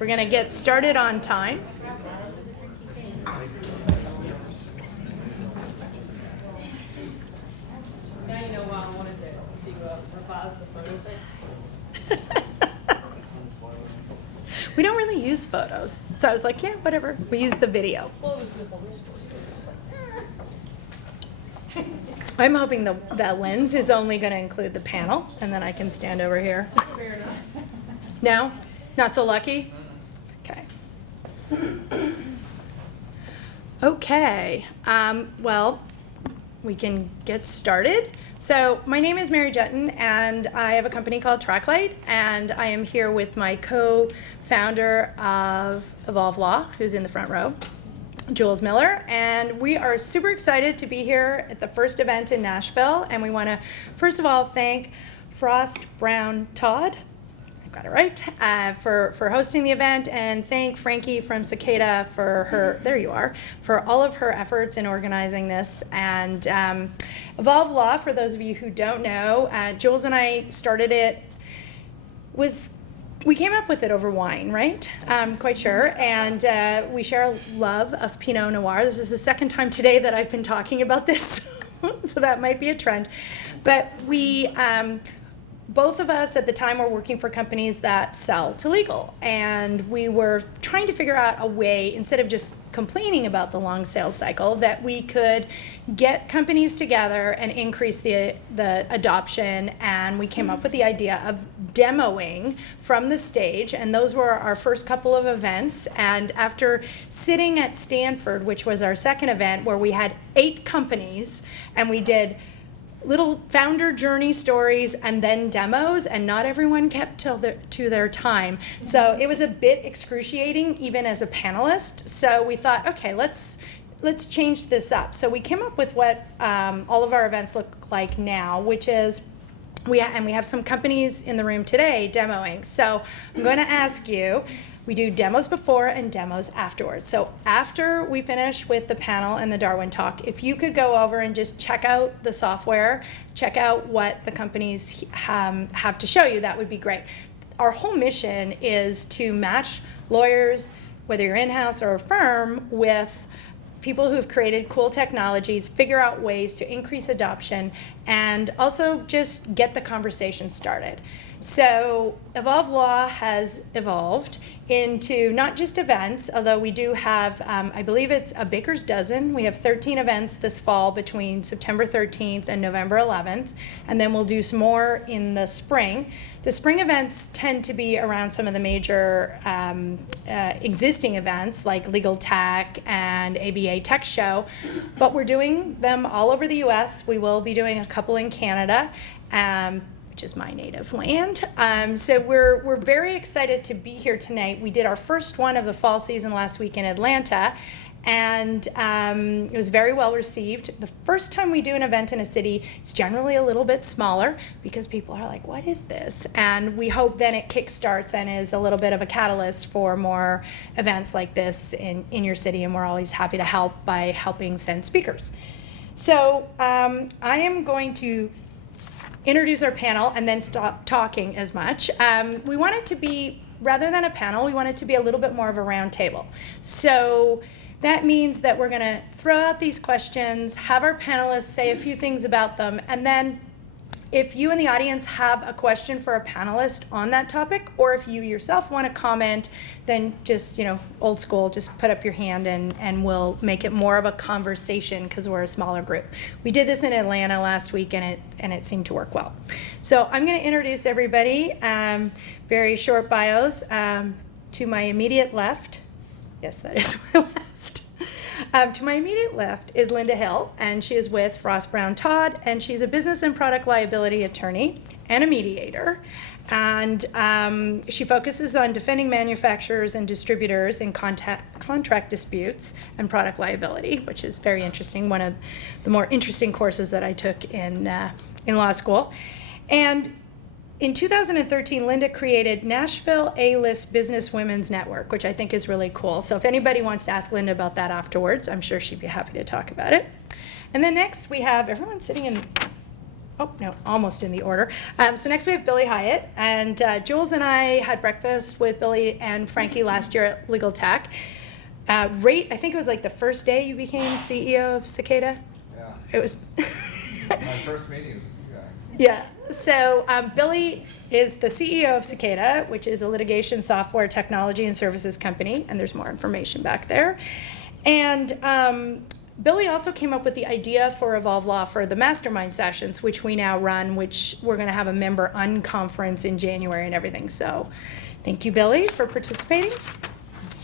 We're going to get started on time. Now you know why I wanted to revise the photo thing. We don't really use photos, so I was like, yeah, whatever. We use the video. Well, it was the whole story. I was like, I'm hoping the lens is only going to include the panel, and then I can stand over here. fair enough. No? Not so lucky? Okay. Okay. Well, we can get started. So my name is Mary Jutton, and I have a company called Tracklight, and I am here with my co-founder of Evolve Law, who's in the front row, Jules Miller, and we are super excited to be here at the first event in Nashville, and we want to first of all thank Frost Brown Todd, I got it right, for hosting the event, and thank Frankie from Cicada for her, there you are, for all of her efforts in organizing this. And Evolve Law, for those of you who don't know, Jules and I started it, we came up with it over wine, right? I'm quite sure. And we share a love of Pinot Noir. This is the second time today that I've been talking about this, so that might be a trend. But we, both of us at the time were working for companies that sell to legal. And we were trying to figure out a way, instead of just complaining about the long sales cycle, that we could get companies together and increase the adoption. And we came up with the idea of demoing from the stage, and those were our first couple of events. And after sitting at Stanford, which was our second event, where we had 8 companies, and we did little founder journey stories and then demos, and not everyone kept to their time. So it was a bit excruciating even as a panelist. So we thought, okay, let's change this up. So we came up with what all of our events look like now, which is we have some companies in the room today demoing. So I'm going to ask you, we do demos before and demos afterwards. So after we finish with the panel and the Darwin talk, if you could go over and just check out the software, check out what the companies have to show you, that would be great. Our whole mission is to match lawyers, whether you're in-house or a firm, with people who've created cool technologies, figure out ways to increase adoption, and also just get the conversation started. So Evolve Law has evolved into not just events, although we do have, I believe it's a baker's dozen. We have 13 events this fall between September 13th and November 11th, and then we'll do some more in the spring. The spring events tend to be around some of the major existing events like Legal Tech and ABA Tech Show, but we're doing them all over the US. We will be doing a couple in Canada, which is my native land. So we're very excited to be here tonight. We did our first one of the fall season last week in Atlanta, and it was very well received. The first time we do an event in a city, it's generally a little bit smaller because people are like, what is this? And we hope then it kickstarts and is a little bit of a catalyst for more events like this in your city, and we're always happy to help by helping send speakers. So I am going to introduce our panel and then stop talking as much. We want it to be, rather than a panel, we want it to be a little bit more of a round table. So that means that we're going to throw out these questions, have our panelists say a few things about them, and then if you in the audience have a question for a panelist on that topic, or if you yourself want to comment, then just, old school, just put up your hand and we'll make it more of a conversation because we're a smaller group. We did this in Atlanta last week and it seemed to work well. So I'm going to introduce everybody, very short bios. To my immediate left, yes, that is my left. To my immediate left is Linda Hill, and she is with Frost Brown Todd, and she's a business and product liability attorney and a mediator. And she focuses on defending manufacturers and distributors in contract disputes and product liability, which is very interesting, one of the more interesting courses that I took in law school. And in 2013, Linda created Nashville A-List Business Women's Network, which I think is really cool. So if anybody wants to ask Linda about that afterwards, I'm sure she'd be happy to talk about it. And then next we have everyone sitting in Oh, no, almost in the order. So next we have Billy Hyatt. And Jules and I had breakfast with Billy and Frankie last year at Legal Tech. I think it was like the first day you became CEO of Cicada. Yeah. It was. My first meeting with you guys. Yeah. So Billy is the CEO of Cicada, which is a litigation software technology and services company, and there's more information back there. And Billy also came up with the idea for Evolve Law for the mastermind sessions, which we now run, which we're going to have a member unconference in January and everything. So thank you, Billy, for participating.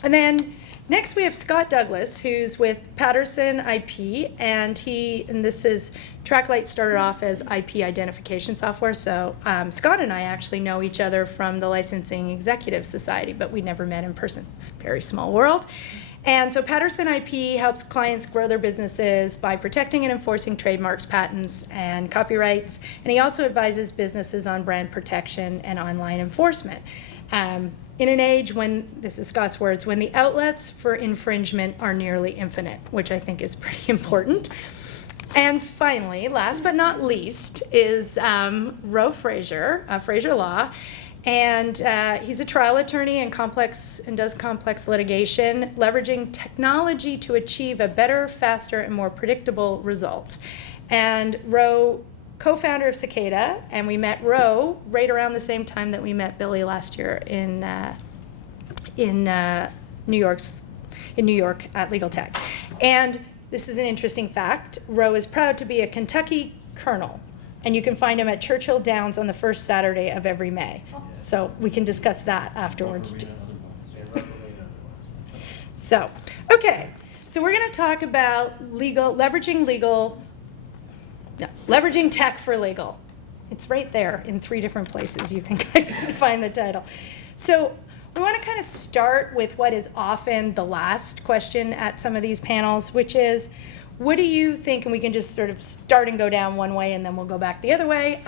And then next we have Scott Douglas, who's with Patterson IP, and this is TrackLight started off as IP identification software. So Scott and I actually know each other from the Licensing Executive Society, but we never met in person. Very small world. And so Patterson IP helps clients grow their businesses by protecting and enforcing trademarks, patents, and copyrights. And he also advises businesses on brand protection and online enforcement. In an age when, this is Scott's words, when the outlets for infringement are nearly infinite, which I think is pretty important. And finally, last but not least, is Roe Frazier, Frazier Law. And he's a trial attorney and does complex litigation, leveraging technology to achieve a better, faster, and more predictable result. And Roe, co-founder of Cicada, and we met Roe right around the same time that we met Billy last year in New York at Legal Tech. And this is an interesting fact. Roe is proud to be a Kentucky colonel. And you can find him at Churchill Downs on the first Saturday of every May. So we can discuss that afterwards too. So, okay. So we're going to talk about leveraging tech for legal. It's right there in 3 different places. You think I could find the title. So we want to kind of start with what is often the last question at some of these panels, which is, what do you think, and we can just sort of start and go down one way and then we'll go back the other way.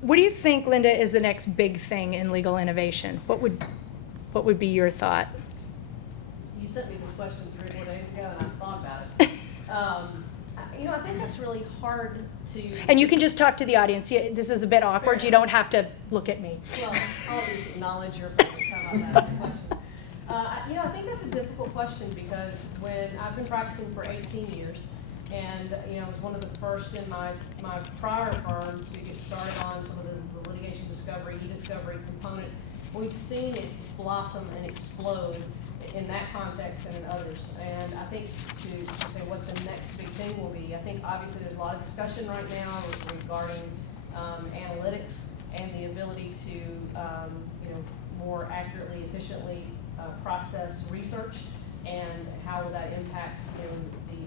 What do you think, Linda, is the next big thing in legal innovation? What would be your thought? You sent me this question 3 or 4 days ago, and I thought about it. I think that's really hard to. And you can just talk to the audience. This is a bit awkward. You don't have to look at me. Well, I'll just acknowledge your comment about that question. I think that's a difficult question because when I've been practicing for 18 years, and I was one of the first in my prior firm to get started on some of the litigation discovery, e-discovery component. We've seen it blossom and explode in that context and in others. And I think to say what the next big thing will be, I think obviously there's a lot of discussion right now regarding analytics and the ability to more accurately, efficiently process research, and how will that impact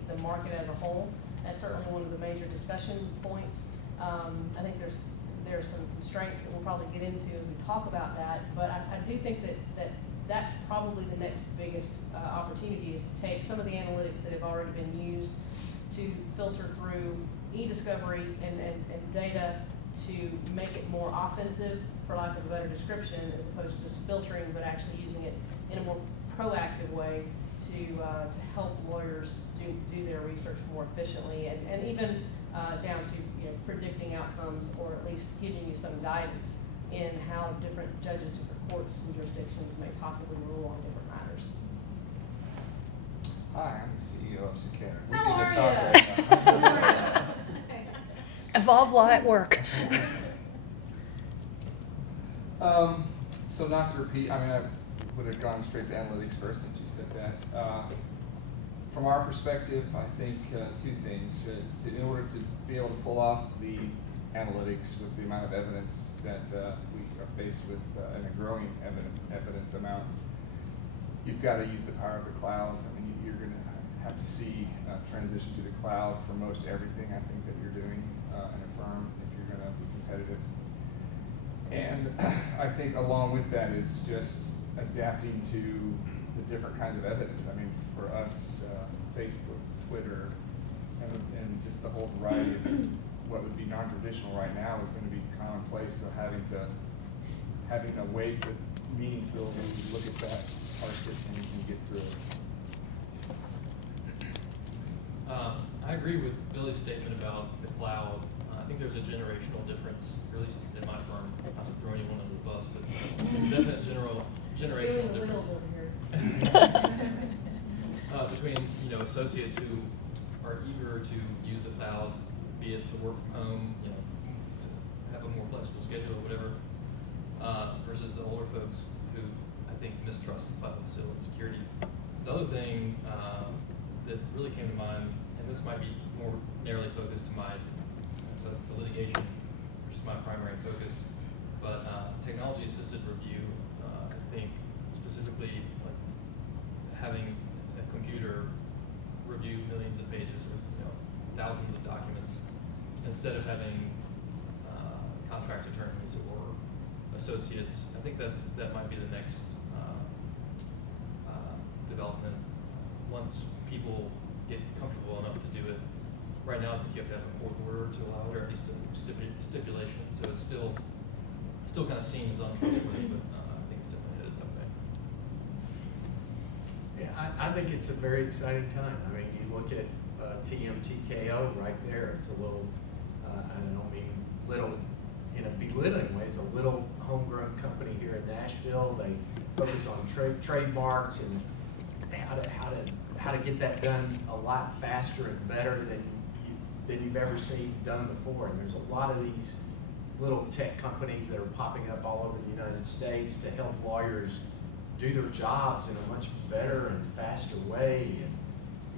the market as a whole. That's certainly one of the major discussion points. I think there's some constraints that we'll probably get into as we talk about that, but I do think that's probably the next biggest opportunity, is to take some of the analytics that have already been used to filter through e-discovery and data to make it more offensive, for lack of a better description, as opposed to just filtering, but actually using it in a more proactive way to help lawyers do their research more efficiently, and even down to predicting outcomes, or at least giving you some guidance in how different judges, different courts and jurisdictions may possibly rule on different matters. Hi, I'm the CEO of Cicada. How are you? Evolve Law at work. So not to repeat, I would have gone straight to analytics first since you said that. From our perspective, I think 2 things. In order to be able to pull off the analytics with the amount of evidence that we are faced with, and a growing evidence amount, you've got to use the power of the cloud. You're going to have to see transition to the cloud for most everything, I think, that you're doing in a firm if you're going to be competitive. And I think along with that is just adapting to the different kinds of evidence. For us, Facebook, Twitter, and just the whole variety of what would be non-traditional right now is going to be commonplace. So having a way to meaningfully look at that, parse it, and you can get through it. I agree with Billy's statement about the cloud. think there's a generational difference, or at least in my firm, not to throw anyone under the bus, but there's a generational difference between, you know, associates who are eager to use the cloud, be it to work from home, you know, to have a more flexible schedule or whatever, versus the older folks who I think mistrust the cloud still and security. The other thing that really came to mind, and this might be more narrowly focused to litigation, which is my primary focus, but technology-assisted review, I think specifically like having a computer review millions of pages or, you know, thousands of documents instead of having contract attorneys or associates. I think that might be the next development once people get comfortable enough to do it. Right now, I think you have to have a court order to allow it, or at least a stipulation. So it's still kind of seen as untrustworthy, but I think it's definitely headed that way. Yeah, I think it's a very exciting time. I mean, you look at TMTKO right there. It's a little, I don't mean little in a belittling way. It's a little homegrown company here in Nashville. They focus on trademarks and how to get that done a lot faster and better than you've ever seen done before. And there's a lot of these little tech companies that are popping up all over the United States to help lawyers do their jobs in a much better and faster way.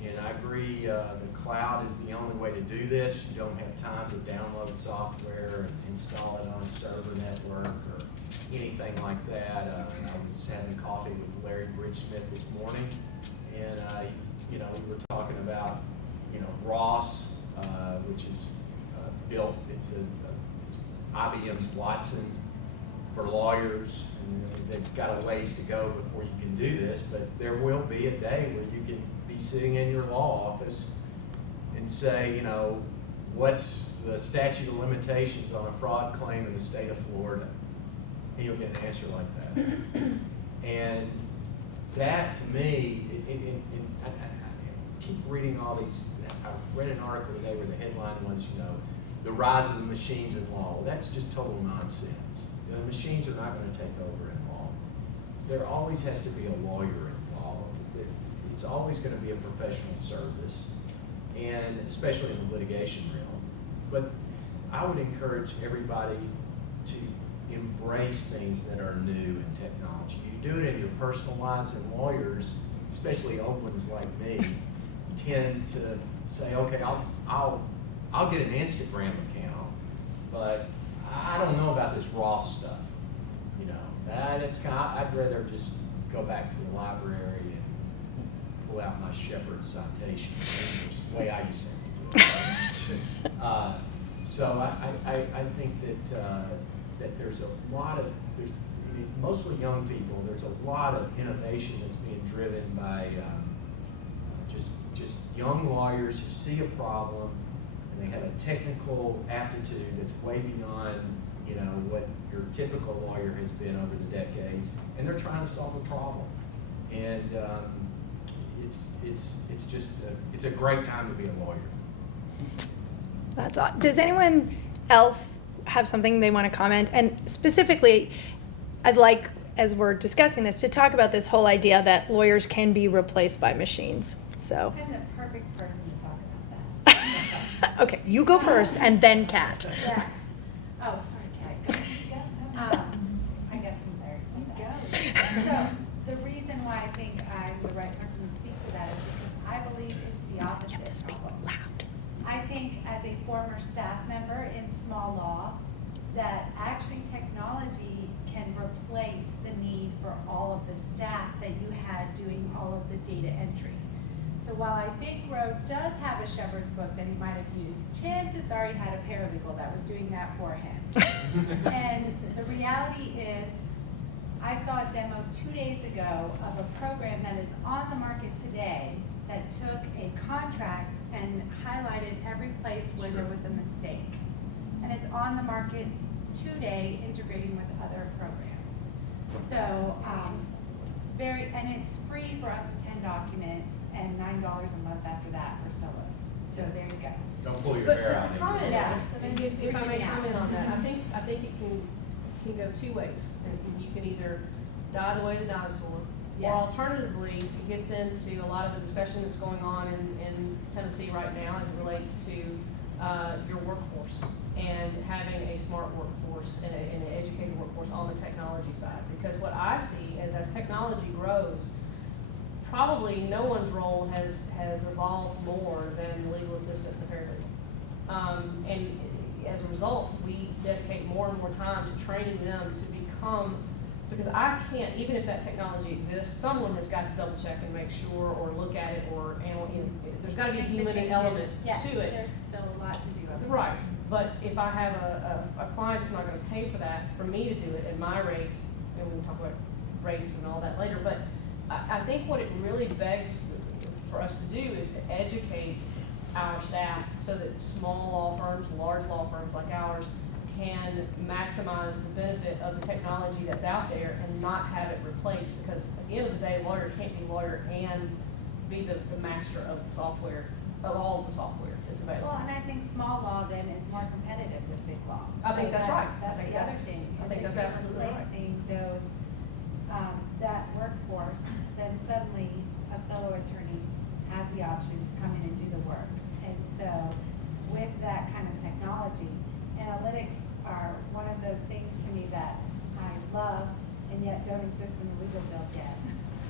And I agree, the cloud is the only way to do this. You don't have time to download software and install it on a server network or anything like that. I was having coffee with Larry Bridgesmith this morning, and we were talking about, Ross, which is built into IBM's Watson for lawyers, and they've got a ways to go before you can do this, but there will be a day where you can be sitting in your law office and say, what's the statute of limitations on a fraud claim in the state of Florida? And you'll get an answer like that. And that, to me, I keep reading all these. I read an article today where the headline was, the rise of the machines in law. Well, that's just total nonsense. The machines are not going to take over in law. There always has to be a lawyer involved. It's always going to be a professional service, and especially in the litigation realm. But I would encourage everybody to embrace things that are new in technology. You do it in your personal lives, and lawyers, especially old ones like me, tend to say, okay, I'll get an Instagram account, but I don't know about this raw stuff. I'd rather just go back to the library and pull out my Shepherd citation, which is the way I used to do it. So I think that there's a lot of, mostly young people, there's a lot of innovation that's being driven by just young lawyers who see a problem and they have a technical aptitude that's way beyond what your typical lawyer has been over the decades, and they're trying to solve a problem. And it's a great time to be a lawyer. That's awesome. Does anyone else have something they want to comment? And specifically, I'd like, as we're discussing this, to talk about this whole idea that lawyers can be replaced by machines. So. I'm the perfect person to talk about that. Okay, you go first, and then Kat. Yes. Oh, sorry, Kat. I guess since I already said that. So the reason why I think I'm the right person to speak to that is because I believe it's the opposite. You have to speak loud. I think as a former staff member in small law, that actually technology can replace the need for all of the staff that you had doing all of the data entry. So while I think Roe does have a shepherd's book that he might have used, chances are he had a paralegal that was doing that for him. And the reality is, I saw a demo 2 days ago of a program that is on the market today that took a contract and highlighted every place where there was a mistake. And it's on the market today, integrating with other programs. So, and it's free for up to 10 documents and $9 a month after that for solos. So there you go. Don't pull your But hair to out. comment, Yeah. if I may comment on that, I think it can go two ways. And you can either die the way of the dinosaur, or Yes. alternatively, it gets into a lot of the discussion that's going on in Tennessee right now as it relates to your workforce and having a smart workforce and an educated workforce on the technology side. Because what I see is as technology grows, probably no one's role has evolved more than the legal assistant and the paralegal. And as a result, we dedicate more and more time to training them to become, because I can't, even if that technology exists, someone has got to double check and make sure or look at it or, there's got to be a Make the human changes. element Yes, to it. There's still a lot to do. Right, but if I have a client that's not gonna pay for that, for me to do it at my rate, and we can talk about rates and all that later, but I think what it really begs for us to do is to educate our staff so that small law firms, large law firms like ours can maximize the benefit of the technology that's out there and not have it replaced, because at the end of the day, a lawyer can't be a lawyer and be the master of the software, of all of the software that's available. Well, and I think small law then is more competitive with big law. I think So that's right. I That's think the other that's- thing. I is think if that's you're absolutely right. Replacing those, that workforce, then suddenly a solo attorney has the option to come in and do the work. And so with that kind of technology, analytics are one of those things to me that I love and yet don't exist in the legal field yet.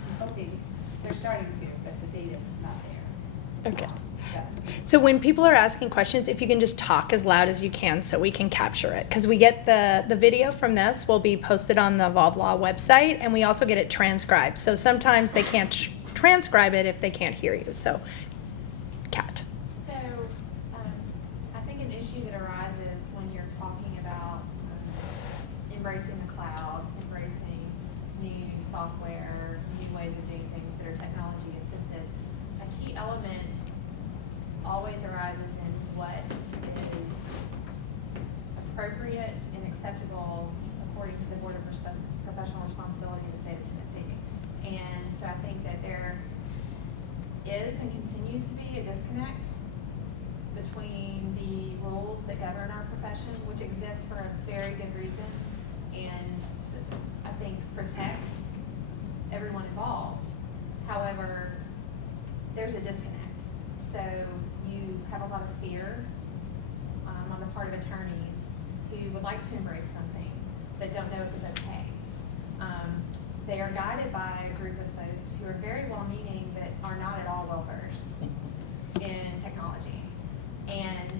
I'm hoping they're starting to, but the data's not there. Okay. So. So when people are asking questions, if you can just talk as loud as you can so we can capture it. Because we get the video from this will be posted on the Evolve Law website, and we also get it transcribed. So sometimes they can't transcribe it if they can't hear you. So, Kat. So, I think an issue that arises when you're talking about embracing the cloud, embracing new software, new ways of doing things that are technology assisted, a key element always arises in what is appropriate and acceptable according to the Board of Professional Responsibility in the state of Tennessee. And so I think that there is and continues to be a disconnect between the rules that govern our profession, which exist for a very good reason, and I think protect everyone involved. However, there's a disconnect. So you have a lot of fear on the part of attorneys who would like to embrace something but don't know if it's okay. They are guided by a group of folks who are very well-meaning but are not at all well-versed in technology. And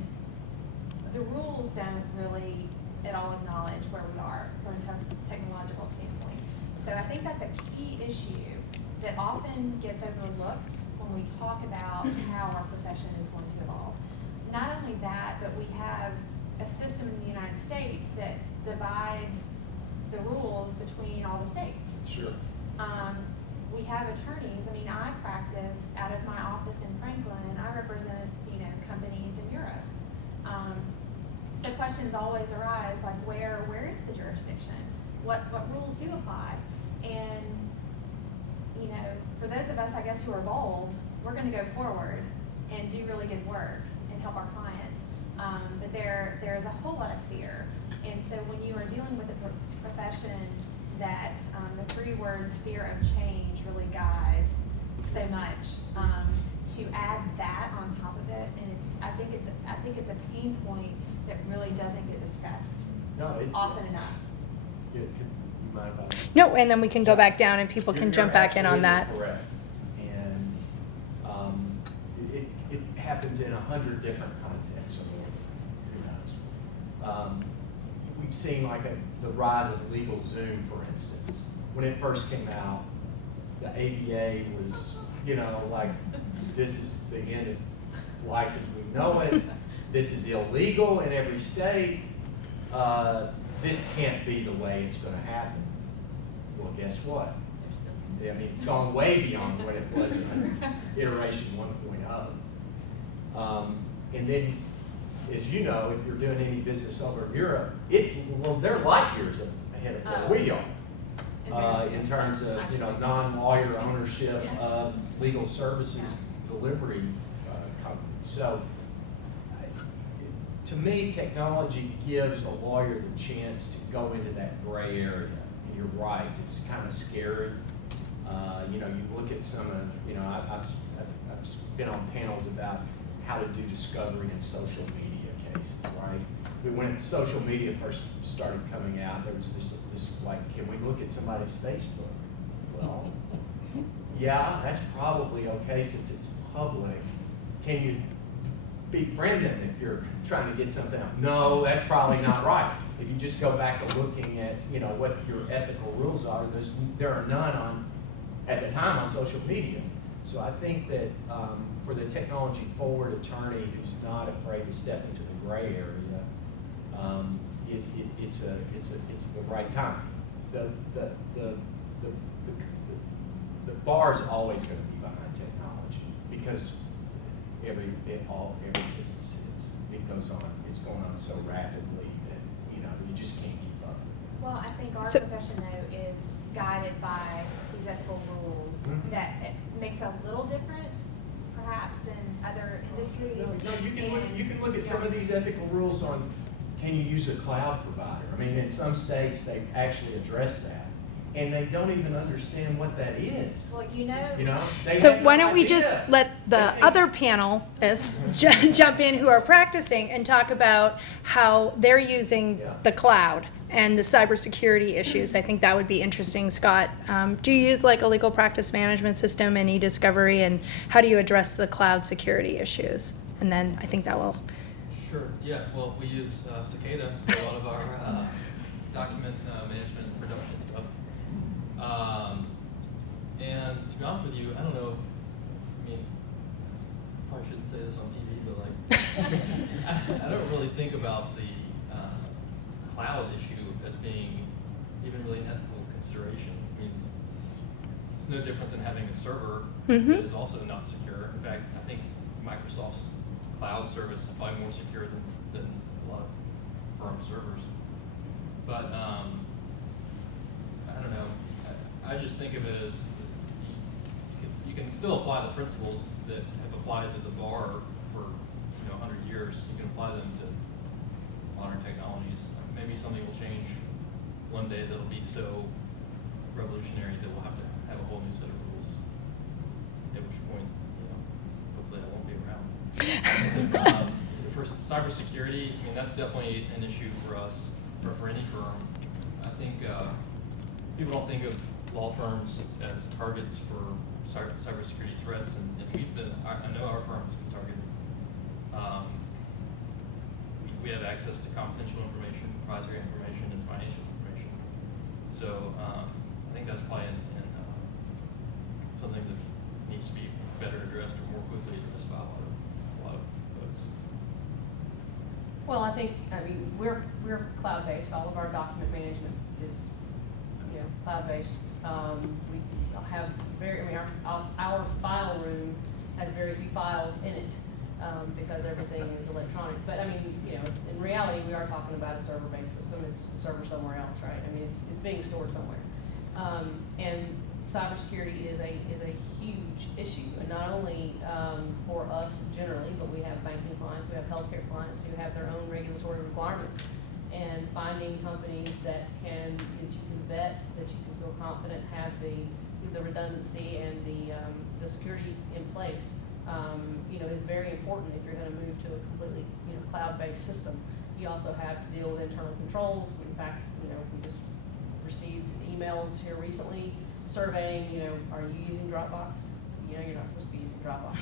the rules don't really at all acknowledge where we are from a technological standpoint. So I think that's a key issue that often gets overlooked when we talk about how our profession is going to evolve. Not only that, but we have a system in the United States that divides the rules between all the states. Sure. We have attorneys, I mean, I practice out of my office in Franklin, and I represent, companies in Europe. So questions always arise, like where is the jurisdiction? What rules do apply? And, for those of us, I guess, who are bold, we're gonna go forward and do really good work and help our clients. But there is a whole lot of fear. And so when you are dealing with a profession that the three words fear of change really guide so much, to add that on top of it, and I think it's a pain point that really doesn't get discussed often enough. Yeah, could you mind if I? No, and then we can go back down and people can You're jump back in on that. absolutely correct. And it happens in 100 different contexts. Who knows? We've seen like the rise of legal Zoom, for instance. When it first came out, the ABA was, like, this is the end of life as we know it. This is illegal in every state. This can't be the way it's going to happen. Well, guess what? I mean, it's gone way beyond what it was in iteration 1.0. And then, as you know, if you're doing any business over in Europe, they're light years ahead of where we are. In terms of, non-lawyer ownership of legal services delivery companies. So to me, technology gives a lawyer the chance to go into that gray area. And you're right, it's kind of scary. You know, you look at some of, you know, I've been on panels about how to do discovery in social media cases, right? When social media first started coming out, there was this like, can we look at somebody's Facebook? Well, yeah, that's probably okay since it's public. Can you befriend them if you're trying to get something out? No, that's probably not right. If you just go back to looking at, you know, what your ethical rules are, there are none at the time on social media. So I think that for the technology forward attorney who's not afraid to step into the gray area, it's the right time. The bar is always going to be behind technology because every business is. It goes on. It's going on so rapidly that, you know, you just can't keep up. Well, I think our So- profession though is guided by these ethical rules Mhm. that it makes a little different perhaps than other industries. No, And- you can look at some yeah. of these ethical rules on, can you use a cloud provider? I mean, in some states, they actually address that. And they don't even understand what that is. Well, you know. You know? They So have why no don't we idea. just let the They think- other panelists jump in who are practicing and talk about how they're using Yeah. the cloud and the cybersecurity issues. I think that would be interesting. Scott, do you use like a legal practice management system and e-discovery, and how do you address the cloud security issues? And then I think that will. Sure, yeah, well, we use Cicada for a lot of our document management and production stuff. And to be honest with you, I don't know, I mean, probably shouldn't say this on TV, but like, I don't really think about the cloud issue as being even really an ethical consideration. I mean, it's no different than having a server Mhm. that is also not secure. In fact, I think Microsoft's cloud service is probably more secure than a lot of firm servers. But I don't know. I just think of it as you can still apply the principles that have applied to the bar for 100 years. You can apply them to modern technologies. Maybe something will change one day that'll be so revolutionary that we'll have to have a whole new set of rules. At which point, hopefully I won't be around. For cybersecurity, I mean, that's definitely an issue for us, or for any firm. I think people don't think of law firms as targets for cybersecurity threats, and we've been, I know our firm has been targeted. We have access to confidential information, proprietary information, and financial information. So I think that's probably something that needs to be better addressed or more quickly addressed by a lot of folks. Well, I mean, we're cloud-based. All of our document management is, cloud-based. We have our file room has very few files in it, because everything is electronic. But I mean, in reality, we are talking about a server-based system. It's just a server somewhere else, right? I mean, it's being stored somewhere. And cybersecurity is a huge issue, and not only for us generally, but we have banking clients, we have healthcare clients who have their own regulatory requirements, and finding companies that you can vet, that you can feel confident have the redundancy and the security in place, is very important if you're going to move to a completely cloud-based system. You also have to deal with internal controls. In fact, we just received emails here recently surveying, are you using Dropbox? You're not supposed to be using Dropbox.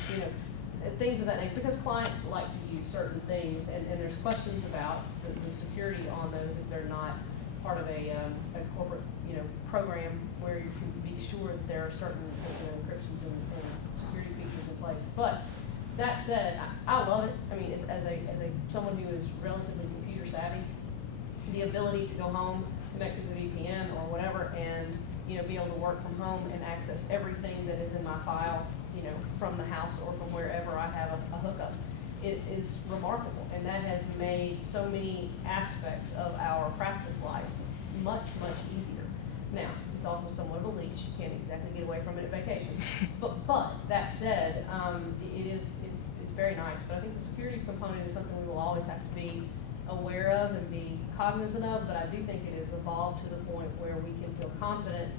Things of that nature, because clients like to use certain things, and there's questions about the security on those if they're not part of a corporate program where you can be sure that there are certain encryptions and security features in place. But that said, I love it. I mean, as someone who is relatively computer savvy, the ability to go home, connect to the VPN or whatever, and be able to work from home and access everything that is in my file, from the house or from wherever I have a hookup, it is remarkable. And that has made so many aspects of our practice life much, much easier. Now, it's also somewhat of a leash. You can't exactly get away from it at vacation. But that said, it's it's very nice, but I think the security component is something we will always have to be aware of and be cognizant of, but I do think it has evolved to the point where we can feel confident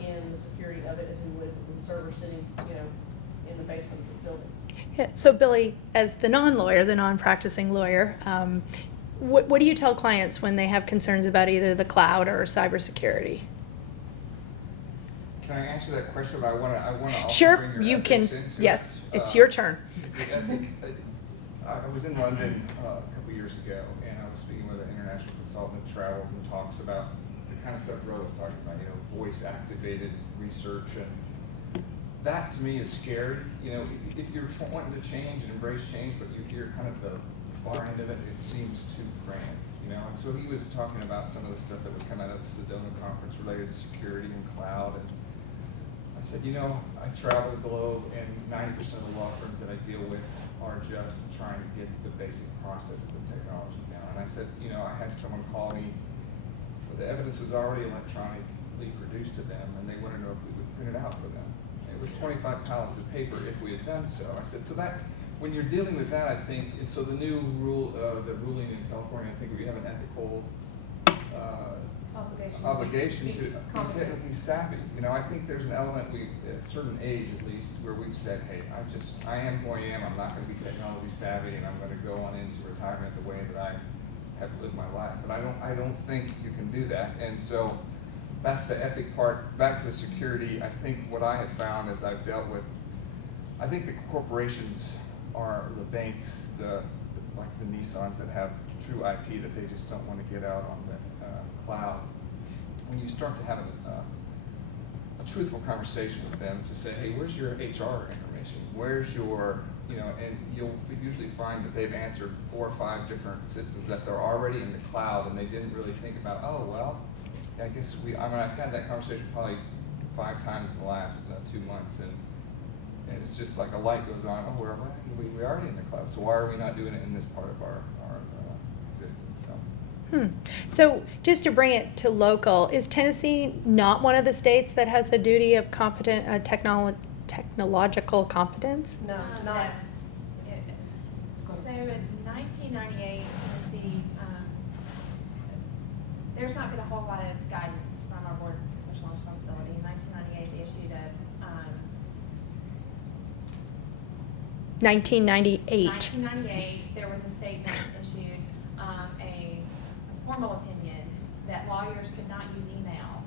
in the security of it as we would with the server sitting, in the basement of this building. Yeah, so Billy, as the non-lawyer, the non-practicing lawyer, what do you tell clients when they have concerns about either the cloud or cybersecurity? Can I answer that question? But I want to also bring Sure, your you can, ethics into yes, it. it's your turn. The ethic, I was in London a couple years ago, and I was speaking with an international consultant that travels and talks about the kind of stuff Ro was talking about, voice-activated research, and that to me is scary. If you're wanting to change and embrace change, but you hear kind of the far end of it, it seems too grand. And so he was talking about some of the stuff that would come out of the Sedona conference related to security and cloud, and I said, I travel the globe, and 90% of the law firms that I deal with are just trying to get the basic processes of technology down. And I said, I had someone call me, but the evidence was already electronically produced to them, and they wanted to know if we would print it out for them. And it was 25 pallets of paper if we had done so. I said, so that, when you're dealing with that, I think, and so the new rule, the ruling in California, I think we have an ethical obligation to be technically savvy. I think there's an element at a certain age at least, where we've said, hey, I am who I am, I'm not going to be technology savvy, and I'm going to go on into retirement the way that I have lived my life. But I don't think you can do that. And so that's the ethic part. Back to the security, I think what I have found as I've dealt with, I think the corporations are the banks, like the Nissans that have true IP that they just don't want to get out on the cloud. When you start to have a truthful conversation with them to say, hey, where's your HR information? Where's your, and you'll usually find that they've answered 4 or 5 different systems that they're already in the cloud, and they didn't really think about, oh, well, I guess I've had that conversation probably 5 times in the last 2 months, and it's just like a light goes on. Oh, we're already in the cloud, so why are we not doing it in this part of our existence? So just to bring it to local, is Tennessee not one of the states that has the duty of competent technological competence? No, No. not. So in 1998, Tennessee, there's not been a whole lot of guidance from our Board of Professional Responsibility. In 1998, they issued a 1998. 1998, there was a statement issued, a formal opinion that lawyers could not use email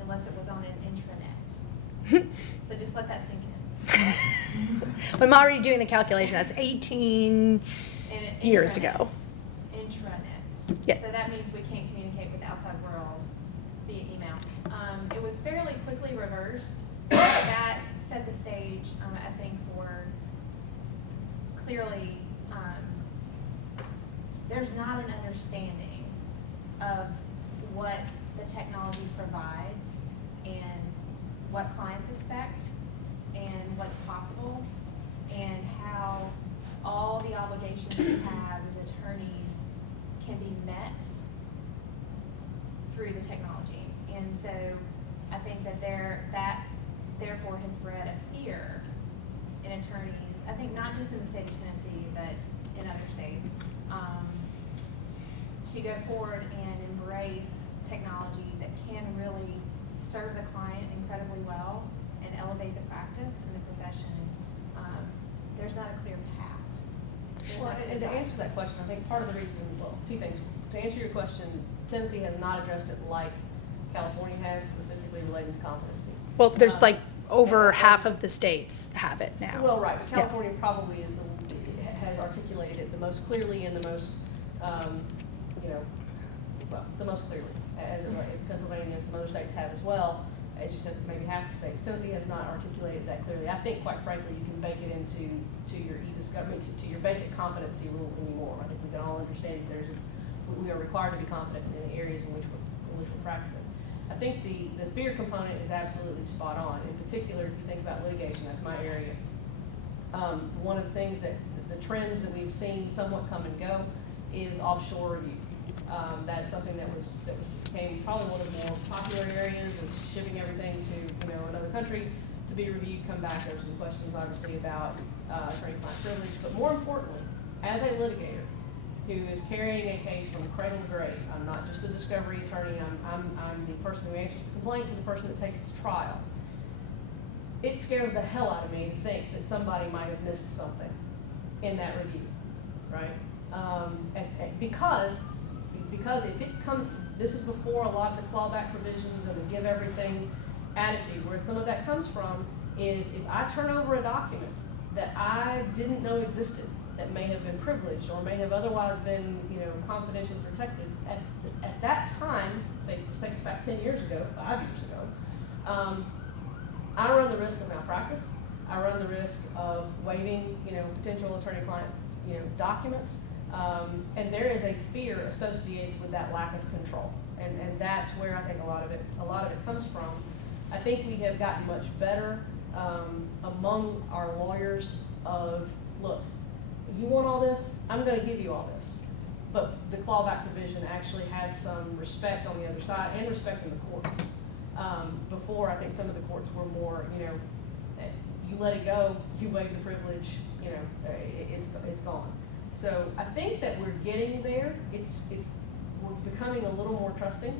unless it was on an intranet. So just let that sink in. I'm already doing the calculation. That's 18 years ago. Intranet. Yeah. So that means we can't communicate with the outside world via email. It was fairly quickly reversed. That set the stage, I think, for clearly, there's not an understanding of what the technology provides and what clients expect and what's possible and how all the obligations we have as attorneys can be met through the technology. And so I think that that therefore has bred a fear in attorneys, I think not just in the state of Tennessee, but in other states, to go forward and embrace technology that can really serve the client incredibly well and elevate the practice and the profession. There's not a clear path. There's Well, not clear and to guidance. answer that question, I think part of the reason, well, 2 things. To answer your question, Tennessee has not addressed it like California has, specifically related to competency. Well, there's like over half of the states have it now. Well, right, but Yeah. California probably has articulated it the most clearly and the most, the most clearly, as it relates. Pennsylvania and some other states have as well. As you said, maybe half the states. Tennessee has not articulated that clearly. I think, quite frankly, you can bake it into your e-discovery, to your basic competency rule anymore. I think we can all understand that we are required to be competent in the areas in which we're practicing. I think the fear component is absolutely spot on. In particular, if you think about litigation, that's my area. One of the things that the trends that we've seen somewhat come and go is offshore review. That is something that became probably one of the more popular areas, is shipping everything to another country to be reviewed come back. There were some questions obviously about attorney-client privilege, but more importantly, as a litigator who is carrying a case from cradle to grave, I'm not just the discovery attorney, I'm the person who answers the complaint to the person that takes it to trial. It scares the hell out of me to think that somebody might have missed something in that review, right? Because if it comes, this is before a lot of the clawback provisions and the give everything attitude, where some of that comes from is if I turn over a document that I didn't know existed, that may have been privileged or may have otherwise been, confidentially protected at that time, say, let's take us back 10 years ago, 5 years ago, I run the risk of malpractice. I run the risk of waiving, potential attorney-client, documents, and there is a fear associated with that lack of control, and that's where I think a lot of it comes from. I think we have gotten much better among our lawyers of, look, you want all this, I'm going to give you all this, but the clawback provision actually has some respect on the other side and respect in the courts. Before, I think some of the courts were more, you let it go, you waive the privilege, it's gone. So I think that we're getting there. We're becoming a little more trusting.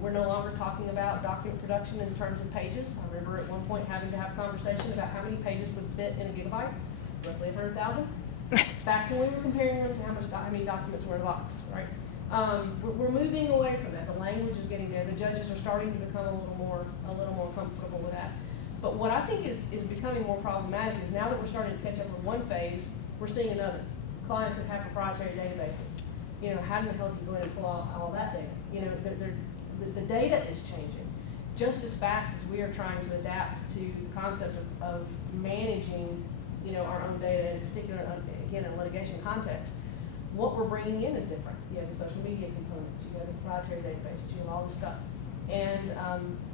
We're no longer talking about document production in terms of pages. I remember at one point having to have a conversation about how many pages would fit in a gigabyte, roughly 100,000. Back when we were comparing them to how many documents were in a box, right? We're moving away from that. The language is getting there. The judges are starting to become a little more comfortable with that. But what I think is becoming more problematic is now that we're starting to catch up with one phase, we're seeing another. Clients that have proprietary databases. How in the hell do you go in and pull all that data? The data is changing just as fast as we are trying to adapt to the concept of managing, our own data, in particular, again, in a litigation context. What we're bringing in is different. You have the social media components, you have the proprietary databases, you have all this stuff. And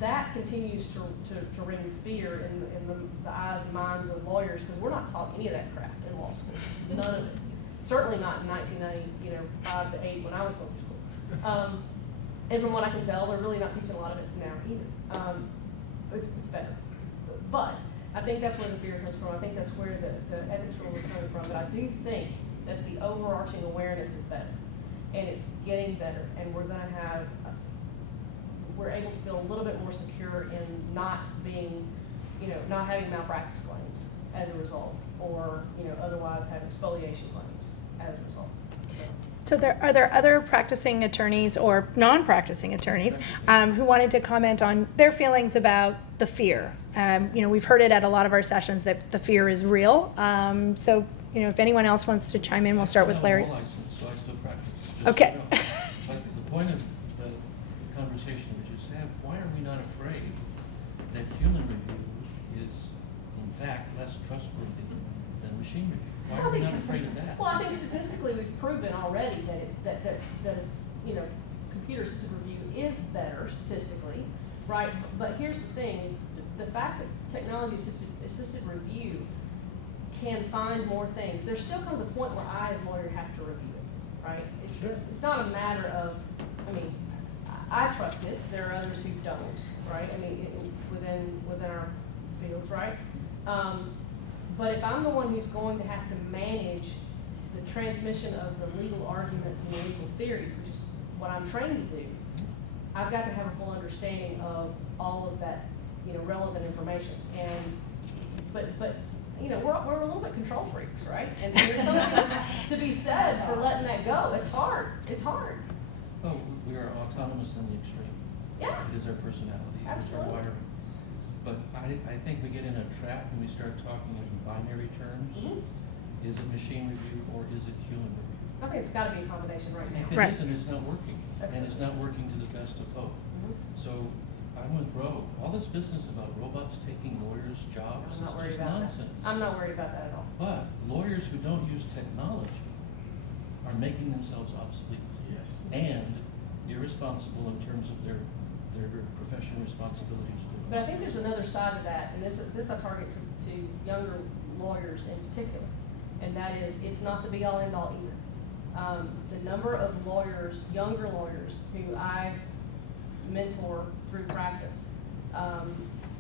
that continues to ring fear in the eyes and minds of lawyers, because we're not taught any of that crap in law school. None of it. Certainly not in 1995 to 8 when I was going to school. And from what I can tell, they're really not teaching a lot of it now either. It's better. But I think that's where the fear comes from. I think that's where the ethics rule is coming from. But I do think that the overarching awareness is better, and it's getting better, and we're going to have, we're able to feel a little bit more secure in not being, not having malpractice claims as a result, or, otherwise having spoliation claims as a result. So are there other practicing attorneys or non-practicing attorneys who wanted to comment on their feelings about the fear? We've heard it at a lot of our sessions that the fear is real. So if anyone else wants to chime in, we'll start with Larry. I'm not a law license, so I still practice. Just Okay. So you know. But the point of the conversation we just had, why are we not afraid that human review is, in fact, less trustworthy than machine review? Why are we not afraid of that? Well, I think statistically we've proven already that computer-assisted review is better statistically, right? But here's the thing: the fact that technology-assisted review can find more things. There still comes a point where I, as a lawyer, have to review it, right? It's not a matter of, I trust it. There are others who don't, right? Within our fields, right? But if I'm the one who's going to have to manage the transmission of the legal arguments and the legal theories, which is what I'm trained to do, I've got to have a full understanding of all of that, relevant information. And but we're a little bit control freaks, right? And there's something to be said for letting that go. It's hard. It's hard. Oh, we are autonomous in the extreme. Yeah. It is our personality. It is Absolutely. our wiring. But I think we get in a trap when we start talking in binary terms. Mhm. Is it machine review or is it human review? I think it's got to be a combination right now. If it Right. isn't, it's not working. And it's not working to the best of both. Mhm. So I'm with Ro. All this business about robots taking lawyers' jobs I'm not is worried just about nonsense. that. I'm not worried about that at all. But lawyers who don't use technology are making themselves obsolete. Yes. And irresponsible in terms of their professional responsibilities. But I think there's another side to that, and this I target to younger lawyers in particular, and that is it's not the be-all end-all either. The number of lawyers, younger lawyers, who I mentor through practice,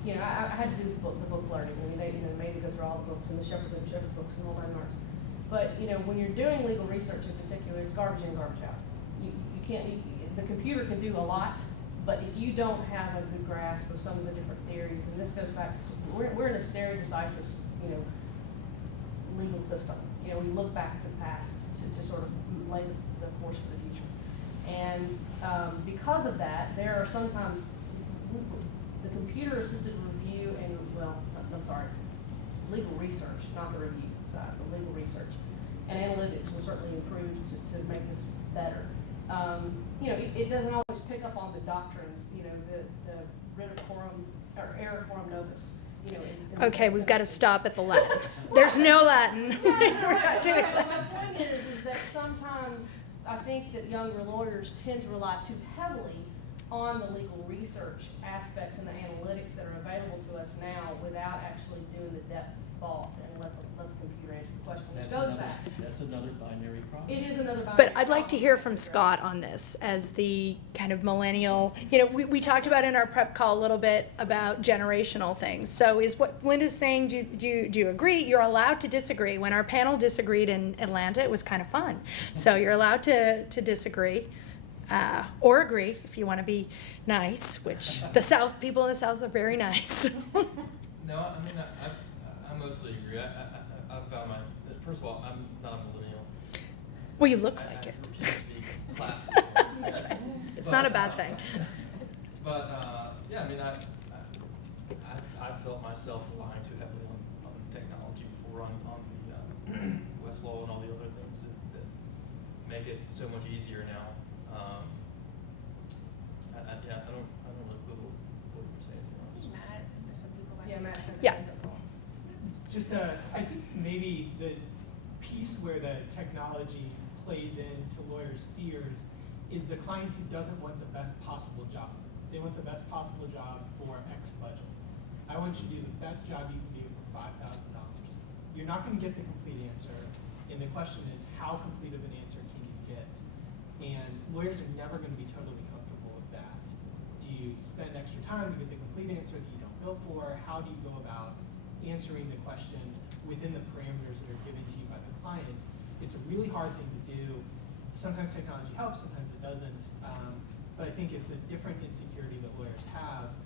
you know, I had to do the book learning. I mean, they, you know, made me go through all the books and the Shepherd books and all that yards. But, you know, when you're doing legal research in particular, it's garbage in, garbage out. You can't, the computer can do a lot, but if you don't have a good grasp of some of the different theories, and this goes back to, we're in a stare decisis, you know, legal system. You know, we look back to the past to sort of lay the course for the future. And because of that, there are sometimes the computer-assisted review and, well, I'm sorry, legal research, not the review side, but legal research. And analytics will certainly improve to make this better. You know, it doesn't always pick up on the doctrines, you know, the writ of quorum, or error quorum nobis. You know, Okay, we've got to stop at the Latin. There's no Latin. Yeah, We're right, not doing right. that. My point is that sometimes I think that younger lawyers tend to rely too heavily on the legal research aspects and the analytics that are available to us now without actually doing the depth of thought and let the computer answer the question, which goes back. That's another binary problem. It is another binary But I'd like to problem. hear from Scott on this as the kind of millennial, you know, we talked about in our prep call a little bit about generational things. So is what Linda's saying, do you agree? You're allowed to disagree. When our panel disagreed in Atlanta, it was kind of fun. So you're allowed to disagree. Or agree if you want to be nice, which the South, people in the South are very nice. No, I mean, I mostly agree. I found my, first of all, I'm not a millennial. Well, you look like I it. refuse to be classed. Okay. It's not a bad thing. But, yeah, I mean, I felt myself relying too heavily on technology before on the Westlaw and all the other things that make it so much easier now. Yeah, I don't know what you're saying. Matt, there's some people back Yeah, there. Matt. has a Yeah. hand up. Just, I think maybe the piece where the technology plays into lawyers' fears is the client who doesn't want the best possible job. They want the best possible job for X budget. I want you to do the best job you can do for $5,000. You're not going to get the complete answer, and the question is, how complete of an answer can you get? And lawyers are never going to be totally comfortable with that. Do you spend extra time to get the complete answer that you don't bill for? How do you go about answering the question within the parameters that are given to you by the client? It's a really hard thing to do. Sometimes technology helps, sometimes it doesn't. But I think it's a different insecurity that lawyers have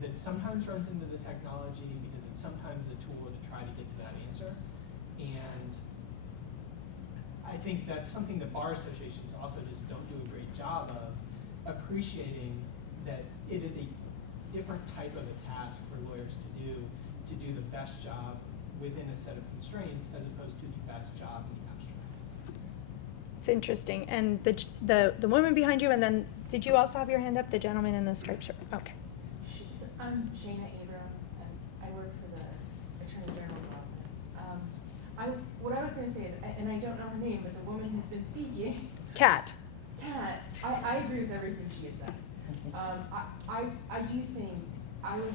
that sometimes runs into the technology because it's sometimes a tool to try to get to that answer. And I think that's something that bar associations also just don't do a great job of appreciating that it is a different type of a task for lawyers to do the best job within a set of constraints as opposed to the best job in the abstract. It's interesting. And the woman behind you, and then did you also have your hand up? The gentleman in the striped shirt. Okay. I'm Shana Abrams, and I work for the Attorney General's office. What I was going to say is, and I don't know her name, but the woman who's been speaking, Kat. Kat, I agree with everything she has said. I do think I was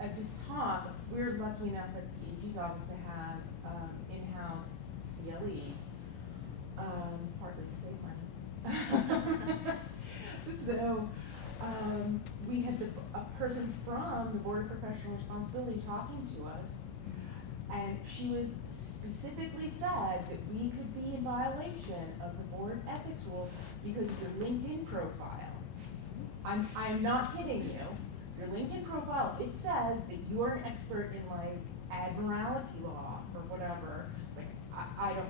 at just talk. We're lucky enough at the AG's office to have in-house CLE, partly to save money. So we had a person from the Board of Professional Responsibility talking to us, and she was specifically said that we could be in violation of the board ethics rules because your LinkedIn profile, I am not kidding you, your LinkedIn profile, it says that you're an expert in like admiralty law or whatever. Like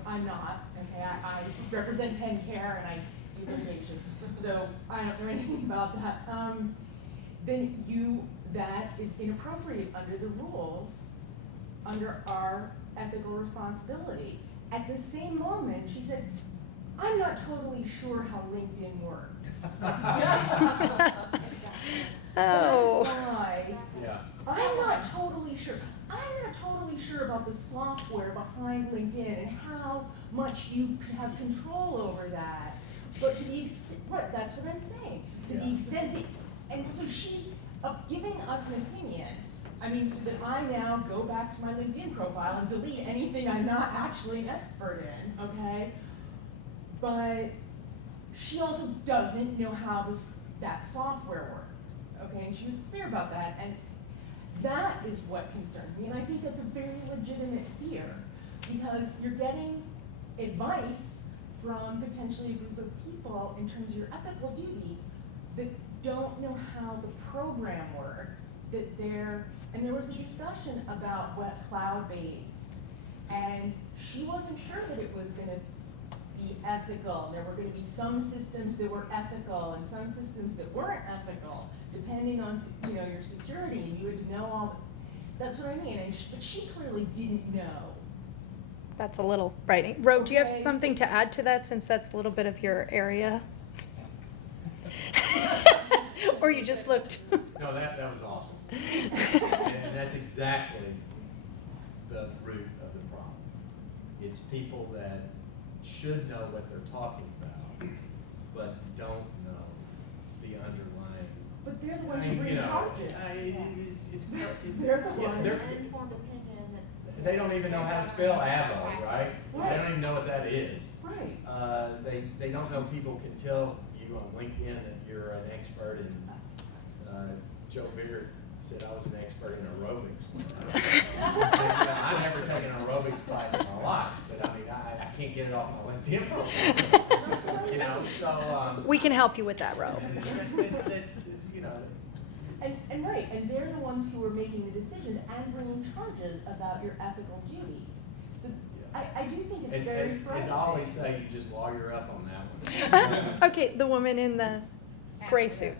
I'm not, okay, I represent 10Care and I do litigation, so I don't know anything about that. Then that is inappropriate under the rules, under our ethical responsibility. At the same moment, she said, I'm not totally sure how LinkedIn works. Oh. That's why Yeah. I'm not totally sure. I'm not totally sure about the software behind LinkedIn and how much you could have control over that. But to the extent, right, that's what I'm saying. To the extent that, and so she's giving us an opinion. I mean, so that I now go back to my LinkedIn profile and delete anything I'm not actually an expert in, okay? But she also doesn't know how that software works, okay, and she was clear about that, and that is what concerns me, and I think that's a very legitimate fear, because you're getting advice from potentially a group of people in terms of your ethical duty that don't know how the program works, and there was a discussion about what cloud-based, and she wasn't sure that it was gonna be ethical. There were gonna be some systems that were ethical and some systems that weren't ethical, depending on, you know, your security, and you had to know all, that's what I mean, but she clearly didn't know. That's a little frightening. Ro, do you have Okay. something to add to that, since that's a little bit of your area? Or you just looked? No, that was awesome. And that's exactly the root of the problem. It's people that should know what they're talking about, but don't know the underlying. But they're the ones I who mean, bring you know, charges. it's They're the yeah, ones. they're- Uninformed opinion. they don't even know how to spell AVO, right? They Right. don't even know what that is. Right. They don't know people can tell you on LinkedIn that you're an expert in, Joe Beard said I was an expert in aerobics. I've never taken an aerobics class in my life, but I mean, I can't get it off my LinkedIn profile. You know, so, We can help you with that, Ro. it's, you know. And right, and they're the ones who are making the decisions and bringing charges about your ethical duties. So I do think it's very frightening. As I always say, you just lawyer up on that one. Okay, the woman in the gray suit.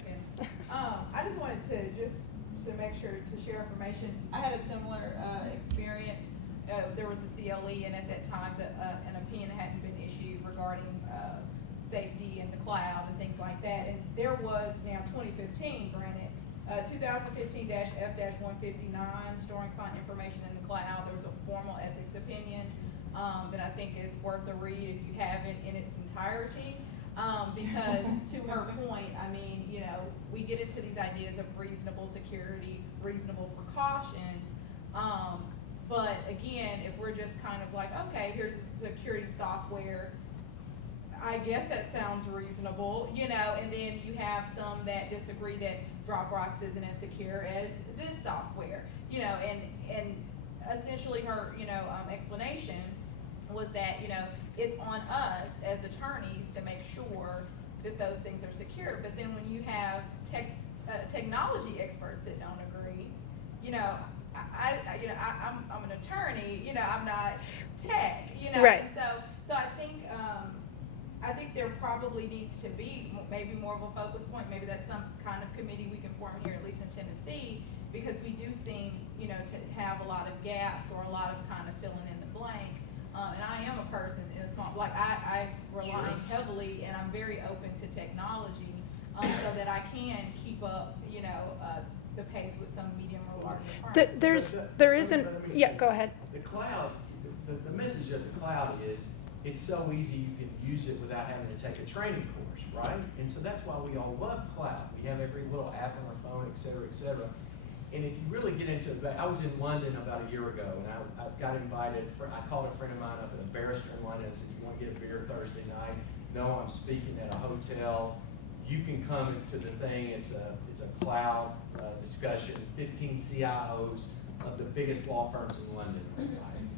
I just wanted to make sure to share information. I had a similar experience. There was a CLE, and at that time, an opinion hadn't been issued regarding safety in the cloud and things like that. And there was, now 2015, granted, 2015-F-159, storing client information in the cloud. There was a formal ethics opinion that I think is worth a read if you haven't in its entirety. Because to her point, I mean, you know, we get into these ideas of reasonable security, reasonable precautions. But again, if we're just kind of like, okay, here's a security software, I guess that sounds reasonable, you know, and then you have some that disagree that Dropbox isn't as secure as this software, you know, and essentially her, you know, explanation was that, you know, it's on us as attorneys to make sure that those things are secure. But then when you have technology experts that don't agree, you know, I'm an attorney, you know, I'm not tech, you know, Right. and so I think there probably needs to be maybe more of a focus point. Maybe that's some kind of committee we can form here, at least in Tennessee, because we do seem, you know, to have a lot of gaps or a lot of kind of filling in the blank. And I am a person in a small, like I rely heavily, and I'm very open to technology, so that I can keep up, you know, the pace with some medium or larger firms. There isn't, Let me yeah, say, go ahead. The cloud, the message of the cloud is, it's so easy you can use it without having to take a training course, right? And so that's why we all love cloud. We have every little app on our phone, et cetera, et cetera. And if you really get into it, I was in London about a year ago, and I got invited, I called a friend of mine up at a barrister in London and said, you want to get a beer Thursday night? No, I'm speaking at a hotel. You can come to the thing, it's a cloud discussion, 15 CIOs of the biggest law firms in London are invited.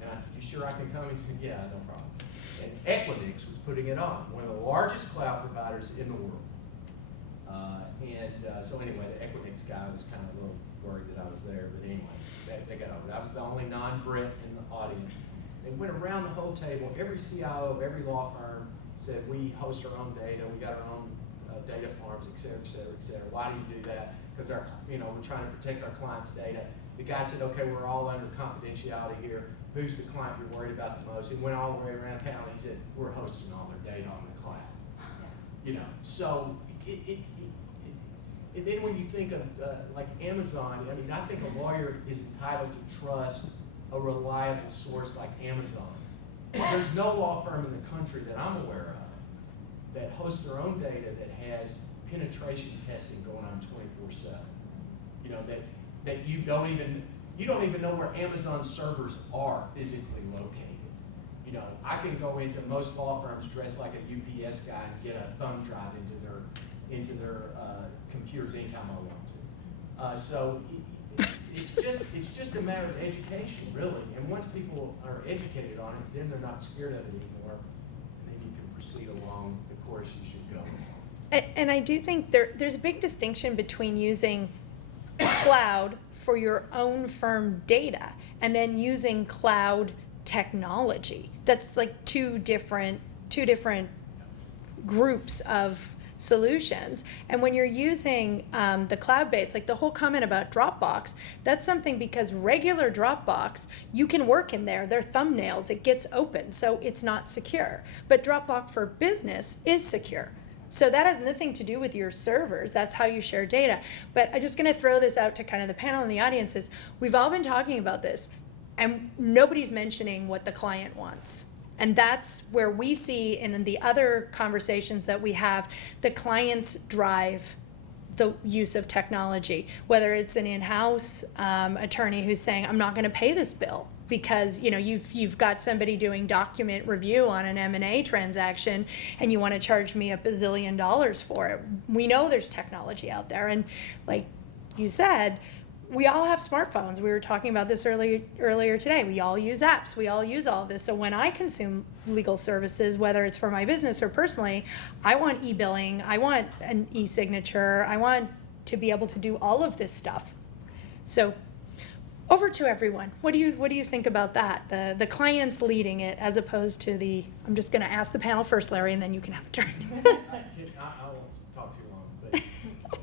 And I said, you sure I can come? He said, yeah, no problem. And Equinix was putting it on, one of the largest cloud providers in the world. So anyway, the Equinix guy was kind of a little worried that I was there, but anyway, they got over it. I was the only non-Brit in the audience. They went around the whole table. Every CIO of every law firm said, we host our own data, we got our own data farms, et cetera, et cetera, et cetera. Why do you do that? Because we're trying to protect our clients' data. The guy said, okay, we're all under confidentiality here. Who's the client you're worried about the most? He went all the way around town and he said, we're hosting all their data on the cloud. You know, so and then when you think of like Amazon, I mean, I think a lawyer is entitled to trust a reliable source like Amazon. There's no law firm in the country that I'm aware of that hosts their own data that has penetration testing going on 24/7. You know, that you don't even know where Amazon servers are physically located. You know, I can go into most law firms dressed like a UPS guy and get a thumb drive into their computer computers anytime I want to. So it's just a matter of education, really. And once people are educated on it, then they're not scared of it anymore. And then you can proceed along the course you should go along. And I do think there's a big distinction between using cloud for your own firm data and then using cloud technology. That's like two different groups of solutions. And when you're using the cloud-based, like the whole comment about Dropbox, that's something because regular Dropbox, you can work in there. They're thumbnails. It gets open, so it's not secure. But Dropbox for Business is secure. So that has nothing to do with your servers. That's how you share data. But I'm just going to throw this out to kind of the panel and the audiences. We've all been talking about this, and nobody's mentioning what the client wants. And that's where we see in the other conversations that we have, the clients drive the use of technology, whether it's an in-house attorney who's saying, I'm not going to pay this bill because you've got somebody doing document review on an M&A transaction and you want to charge me $1 bazillion for it. We know there's technology out there, and like you said, we all have smartphones. We were talking about this earlier today. We all use apps. We all use all of this. So when I consume legal services, whether it's for my business or personally, I want e-billing. I want an e-signature. I want to be able to do all of this stuff. So over to everyone. What do you think about that? The clients leading it as opposed to the, I'm just going to ask the panel first, Larry, and then you can have a turn. I won't talk too long, but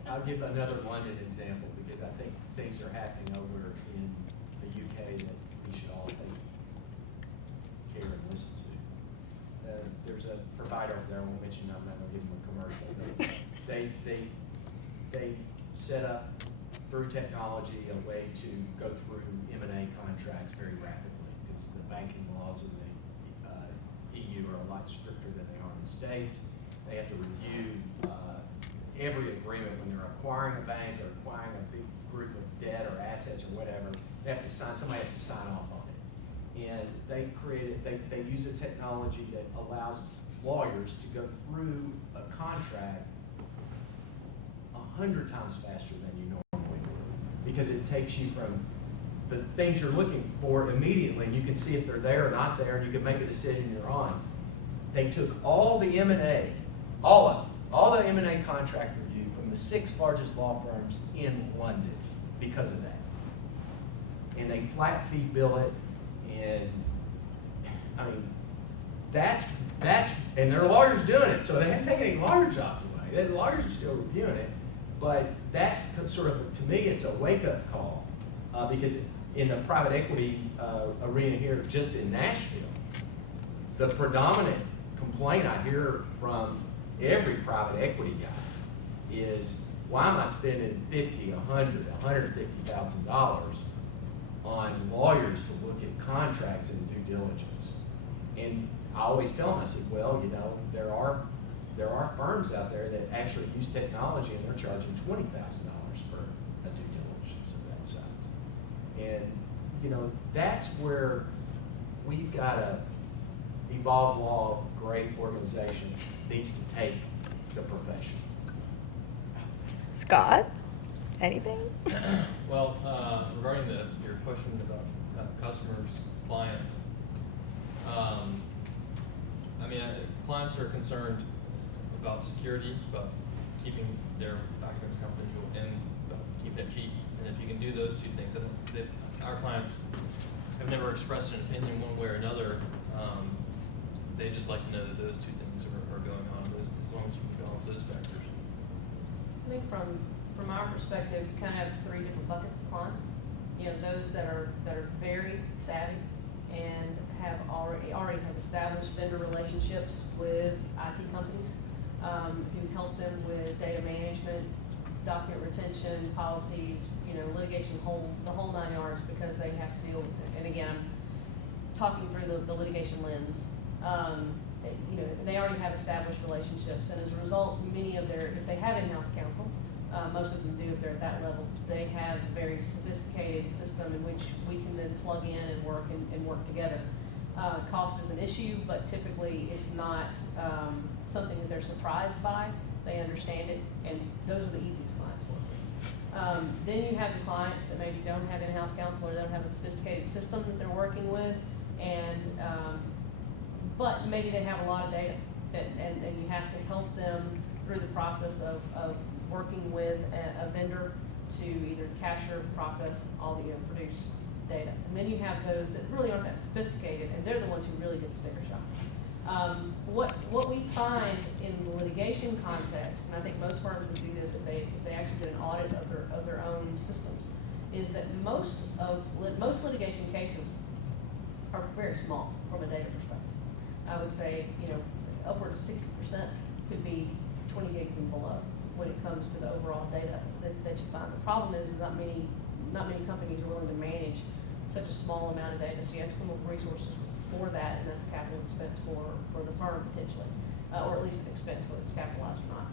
I'll give another London example because I think things are happening over in the UK that we should all take care and listen to. There's a provider over there, I won't mention them, I'm not going to give them a commercial, but they set up through technology a way to go through M&A contracts very rapidly because the banking laws in the EU are a lot stricter than they are in the States. They have to review every agreement when they're acquiring a bank or acquiring a big group of debt or assets or whatever. They have to sign, somebody has to sign off on it. And they use a technology that allows lawyers to go through a contract 100 times faster than you normally would, because it takes you from the things you're looking for immediately, and you can see if they're there or not there, and you can make a decision you're on. They took all the M&A, all the M&A contract review from the 6 largest law firms in London because of that. And they flat fee bill it, and I mean, that's, and there are lawyers doing it, so they haven't taken any lawyer jobs away. The lawyers are still reviewing it, but that's sort of, to me, it's a wake-up call, because in the private equity arena here, just in Nashville, the predominant complaint I hear from every private equity guy is, why am I spending $50,000, $100,000, $150,000 on lawyers to look at contracts and due diligence? And I always tell them, I said, well, there are firms out there that actually use technology and they're charging $20,000 for a due diligence of that size. And that's where we've got a Evolve Law, great organization, needs to take the profession. Scott, anything? Well, regarding your question about customers, clients, clients are concerned about security, about keeping their documents confidential, and about keeping it cheap. And if you can do those two things, our clients have never expressed an opinion one way or another. They just like to know that those two things are going on, as long as you can balance those factors. I think from our perspective, you kind of have 3 different buckets of clients. Those that are very savvy and have already have established vendor relationships with IT companies who help them with data management, document retention, policies, litigation, the whole 9 yards, because they have to deal with it. And again, I'm talking through the litigation lens. They already have established relationships, and as a result, if they have in-house counsel, most of them do if they're at that level, they have a very sophisticated system in which we can then plug in and work together. Cost is an issue, but typically it's not something that they're surprised by. They understand it, and those are the easiest clients Then you have the clients that maybe don't have in-house counsel or don't have a sophisticated system that they're working with, and but maybe they have a lot of data, and you have to help them through the process of working with a vendor to either capture, process all the produced data. And then you have those that really aren't that sophisticated, and they're the ones who really get sticker shock. What we find in the litigation context, and I think most firms would do this if they actually did an audit of their own systems, is that most litigation cases are very small from a data perspective. I would say, upward of 60% could be 20 gigs and below when it comes to the overall data that you find. The problem is not many companies are willing to manage such a small amount of data, so you have to come up with resources for that, and that's a capital expense for the firm potentially, or at least an expense, whether it's capitalized or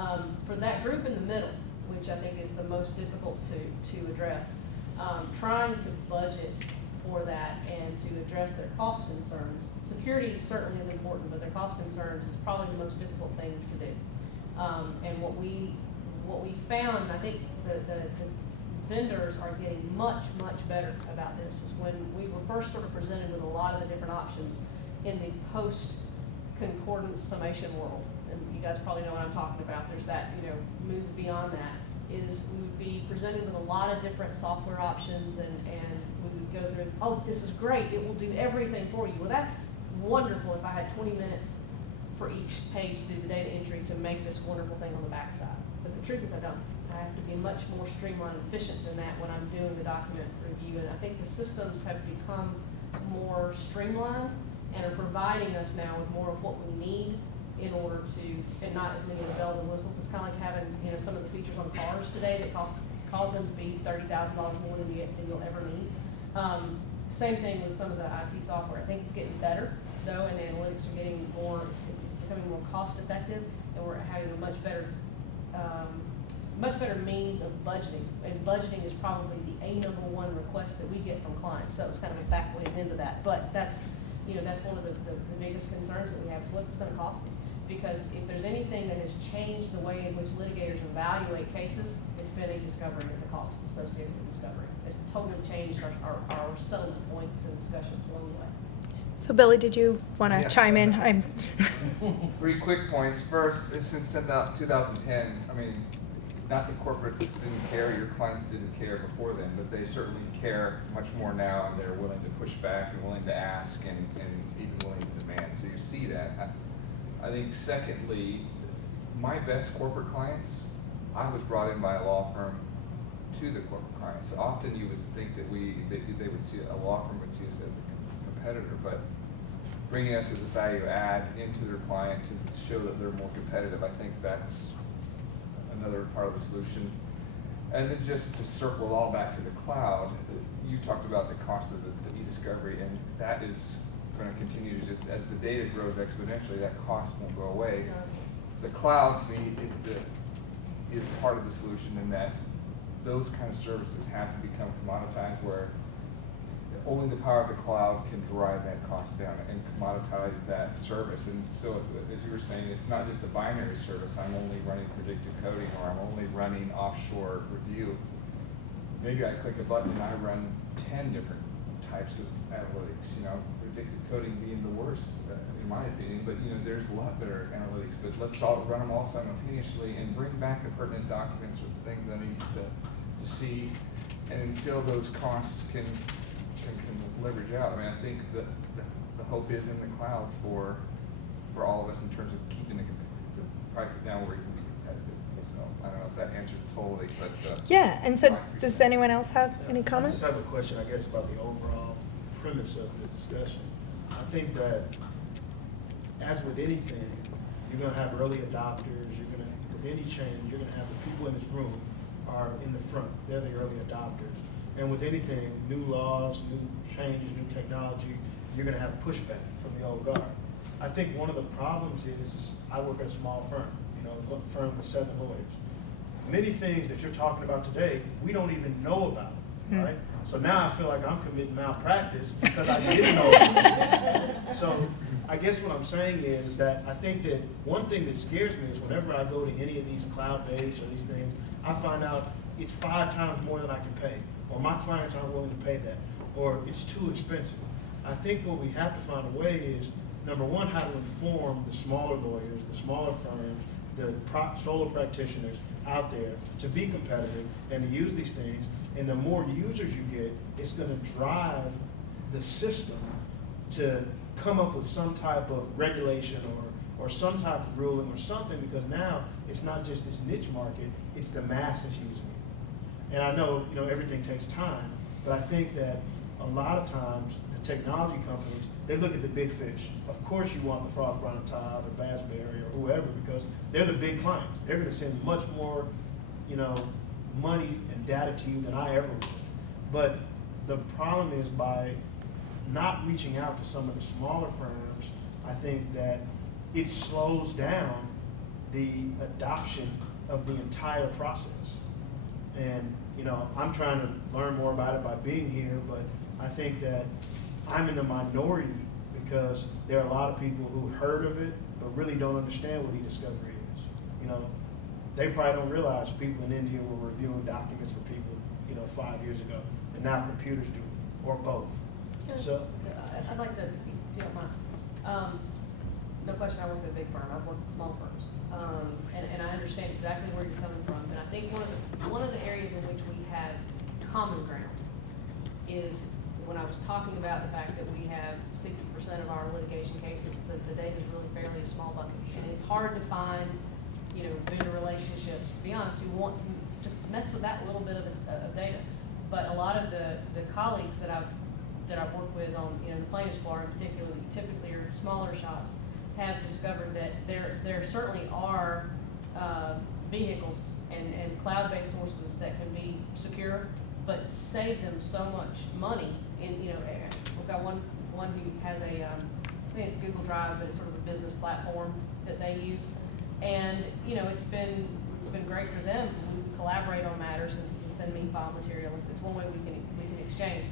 not. For that group in the middle, which I think is the most difficult to address, trying to budget for that and to address their cost concerns. Security certainly is important, but their cost concerns is probably the most difficult thing to do. And what we found, and I think the vendors are getting much better about this, is when we were first sort of presented with a lot of the different options in the post-concordance summation world. And you guys probably know what I'm talking about. There's that, move beyond that, is we would be presented with a lot of different software options, and we would go through, oh, this is great, it will do everything for you. Well, that's wonderful if I had 20 minutes for each page to do the data entry to make this wonderful thing on the backside. But the truth is I don't. I have to be much more streamlined and efficient than that when I'm doing the document review. And I think the systems have become more streamlined and are providing us now with more of what we need in order to, and not as many of the bells and whistles. It's kind of like having, some of the features on cars today that cause them to be $30,000 more than you'll ever need. Same thing with some of the IT software. I think it's getting better, though, and analytics are getting becoming more cost effective, and we're having a much better means of budgeting. And budgeting is probably the #1 request that we get from clients. So it's kind of a back ways into that. But that's one of the biggest concerns that we have is what's this going to cost me? Because if there's anything that has changed the way in which litigators evaluate cases, it's been a discovery of the cost associated with discovery. It's totally changed our settlement points and discussions along the way. So Billy, did you want to chime in? 3 quick points. First, since 2010, not that corporates didn't care, your clients didn't care before then, but they certainly care much more now, and they're willing to push back and willing to ask and even willing to demand. So you see that. I think secondly, my best corporate clients, I was brought in by a law firm to the corporate clients. Often you would think that they would see a law firm would see us as a competitor, but bringing us as a value add into their client to show that they're more competitive, I think that's another part of the solution. And then just to circle it all back to the cloud, you talked about the cost of the e-discovery, and that is going to continue to just, as the data grows exponentially, that cost won't go away. The cloud, to me, is part of the solution in that those kind of services have to become commoditized, where only the power of the cloud can drive that cost down and commoditize that service. And so, as you were saying, it's not just a binary service. I'm only running predictive coding, or I'm only running offshore review. Maybe I click a button and I run 10 different types of analytics. Predictive coding being the worst, in my opinion. But there's a lot better analytics. But let's all run them all simultaneously and bring back the pertinent documents with the things that I need to see. And until those costs can leverage out. I think the hope is in the cloud for all of us in terms of keeping the prices down where we can be competitive. So I don't know if that answered totally, but yeah. And so, does anyone else have any comments? I just have a question, I guess, about the overall premise of this discussion. I think that, as with anything, you're going to have early adopters. With any change, you're going to have the people in this room are in the front. They're the early adopters. And with anything, new laws, new changes, new technology, you're going to have pushback from the old guard. I think one of the problems is I work at a small firm, a firm with 7 lawyers. Many things that you're talking about today, we don't even know about, right? So now I feel like I'm committing malpractice because I didn't know about it. So I guess what I'm saying is that I think that one thing that scares me is whenever I go to any of these cloud-based or these things, I find out it's 5 times more than I can pay, or my clients aren't willing to pay that, or it's too expensive. I think what we have to find a way is, number one, how to inform the smaller lawyers, the smaller firms, the solo practitioners out there to be competitive and to use these things. And the more users you get, it's going to drive the system to come up with some type of regulation or some type of ruling or something, because now it's not just this niche market, it's the masses using it. And I know, everything takes time, but I think that a lot of times the technology companies, they look at the big fish. Of course you want the Frog Brown Tile or Bassberry or whoever, because they're the big clients. They're going to send much more, money and data to you than I ever would. But the problem is, by not reaching out to some of the smaller firms, I think that it slows down the adoption of the entire process. And, I'm trying to learn more about it by being here, but I think that I'm in the minority because there are a lot of people who heard of it but really don't understand what e-discovery is. They probably don't realize people in India were reviewing documents for people, 5 years ago, and now computers do it, or both. So, I'd like to, if you don't mind. No question, I work at a big firm. I've worked with small firms. And I understand exactly where you're coming from. And I think one of the areas in which we have common ground is when I was talking about the fact that we have 60% of our litigation cases, the data is really fairly a small bucket. And it's hard to find, vendor relationships, to be honest, who want to mess with that little bit of data. But a lot of the colleagues that I've worked with on, the plaintiff's bar in particular, typically are smaller shops, have discovered that there certainly are vehicles and cloud-based sources that can be secure, but save them so much money. We've got one who has I think it's Google Drive, but it's sort of a business platform that they use. And, it's been great for them. We collaborate on matters and can send me file material. It's one way we can exchange.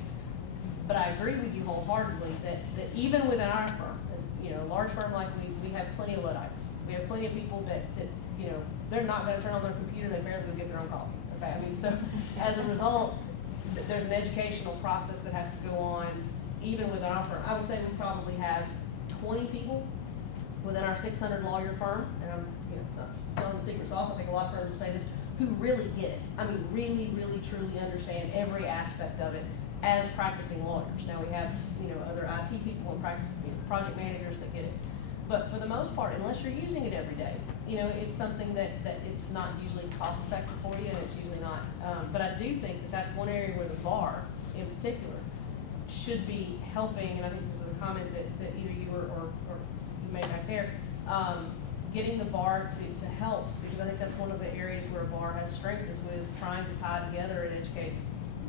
But I agree with you wholeheartedly that even within our firm, a large firm like we have plenty of Luddites. We have plenty of people that they're not going to turn on their computer, they barely go get their own coffee. Okay, so as a result, there's an educational process that has to go on even within our firm. I would say we probably have 20 people within our 600 lawyer firm, and I'm not telling the secret sauce, I think a lot of firms will say this, who really get it. I mean, really, really, truly understand every aspect of it as practicing lawyers. Now we have, other IT people and practice, project managers that get it. But for the most part, unless you're using it every day, it's something that it's not usually cost effective for you, and it's usually not. But I do think that that's one area where the bar, in particular, should be helping, and I think this is a comment that either you or you made back there, getting the bar to help, because I think that's one of the areas where a bar has strength, is with trying to tie together and educate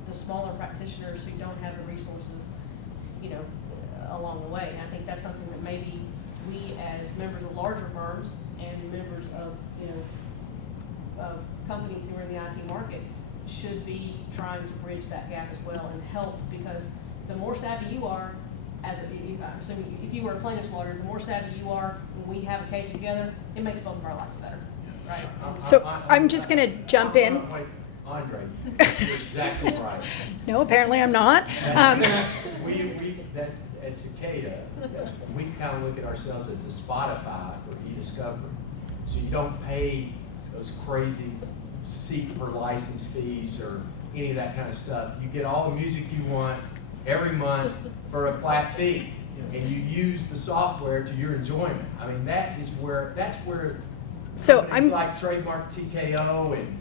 the smaller practitioners who don't have the resources, along the way. And I think that's something that maybe we, as members of larger firms and members of, of companies who are in the IT market, should be trying to bridge that gap as well and help, because the more savvy you are, I'm assuming if you were a plaintiff's lawyer, the more savvy you are when we have a case together, it makes both of our lives better, right? So I'm just going to jump in. Andre, you're exactly right. No, apparently I'm not. At Cicada, we kind of look at ourselves as the Spotify for e-discovery. So you don't pay those crazy seat per license fees or any of that kind of stuff. You get all the music you want every month for a flat fee, and you use the software to your enjoyment. I mean, that's where So companies like Trademark TKO and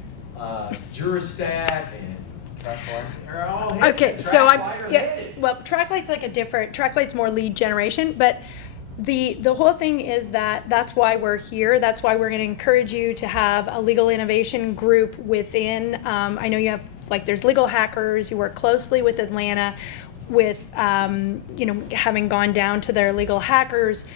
Juristat and are all headed. Okay, so headed. well, TrackLight's like TrackLight's more lead generation, but the whole thing is that's why we're here. That's why we're going to encourage you to have a legal innovation group within. I know you have, there's legal hackers. You work closely with Atlanta, with having gone down to their legal hackers.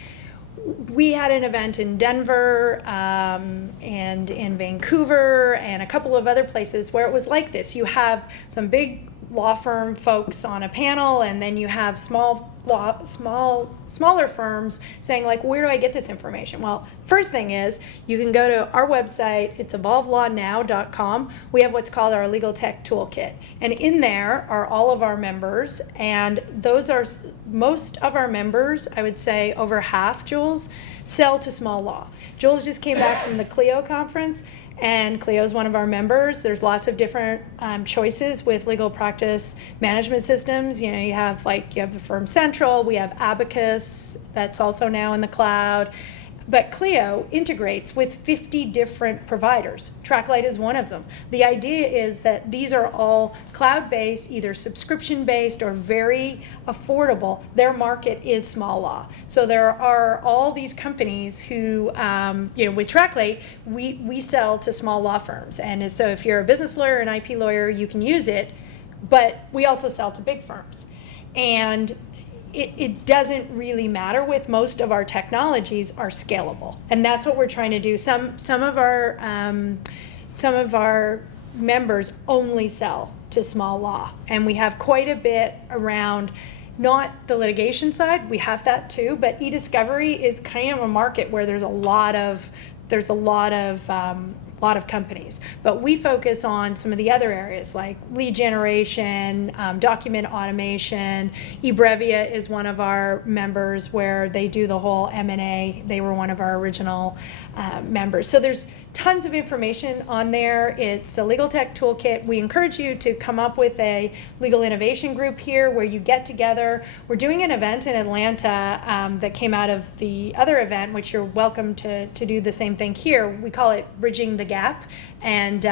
We had an event in Denver and in Vancouver and a couple of other places where it was like this. You have some big law firm folks on a panel, and then you have small smaller firms saying like, where do I get this information? Well, first thing is you can go to our website. It's evolvelawnow.com. We have what's called our legal tech toolkit, and in there are all of our members, and those are most of our members. I would say over half, Jules, sell to small law. Jules just came back from the Clio conference, and Clio is one of our members. There's lots of different choices with legal practice management systems. You know, you have the Firm Central, we have Abacus, that's also now in the cloud. But Clio integrates with 50 different providers. TrackLight is one of them. The idea is that these are all cloud-based, either subscription-based or very affordable. Their market is small law. So there are all these companies who, with TrackLight, we sell to small law firms. And so if you're a business lawyer, an IP lawyer, you can use it, but we also sell to big firms. And it doesn't really matter with most of our technologies are scalable, and that's what we're trying to do. Some of our members only sell to small law, and we have quite a bit around not the litigation side. We have that too, but e-discovery is kind of a market where there's a lot of companies, but we focus on some of the other areas like lead generation, document automation. eBrevia is one of our members where they do the whole M&A. They were one of our original members. So there's tons of information on there. It's a legal tech toolkit. We encourage you to come up with a legal innovation group here where you get together. We're doing an event in Atlanta that came out of the other event, which you're welcome to do the same thing here. We call it Bridging the Gap. And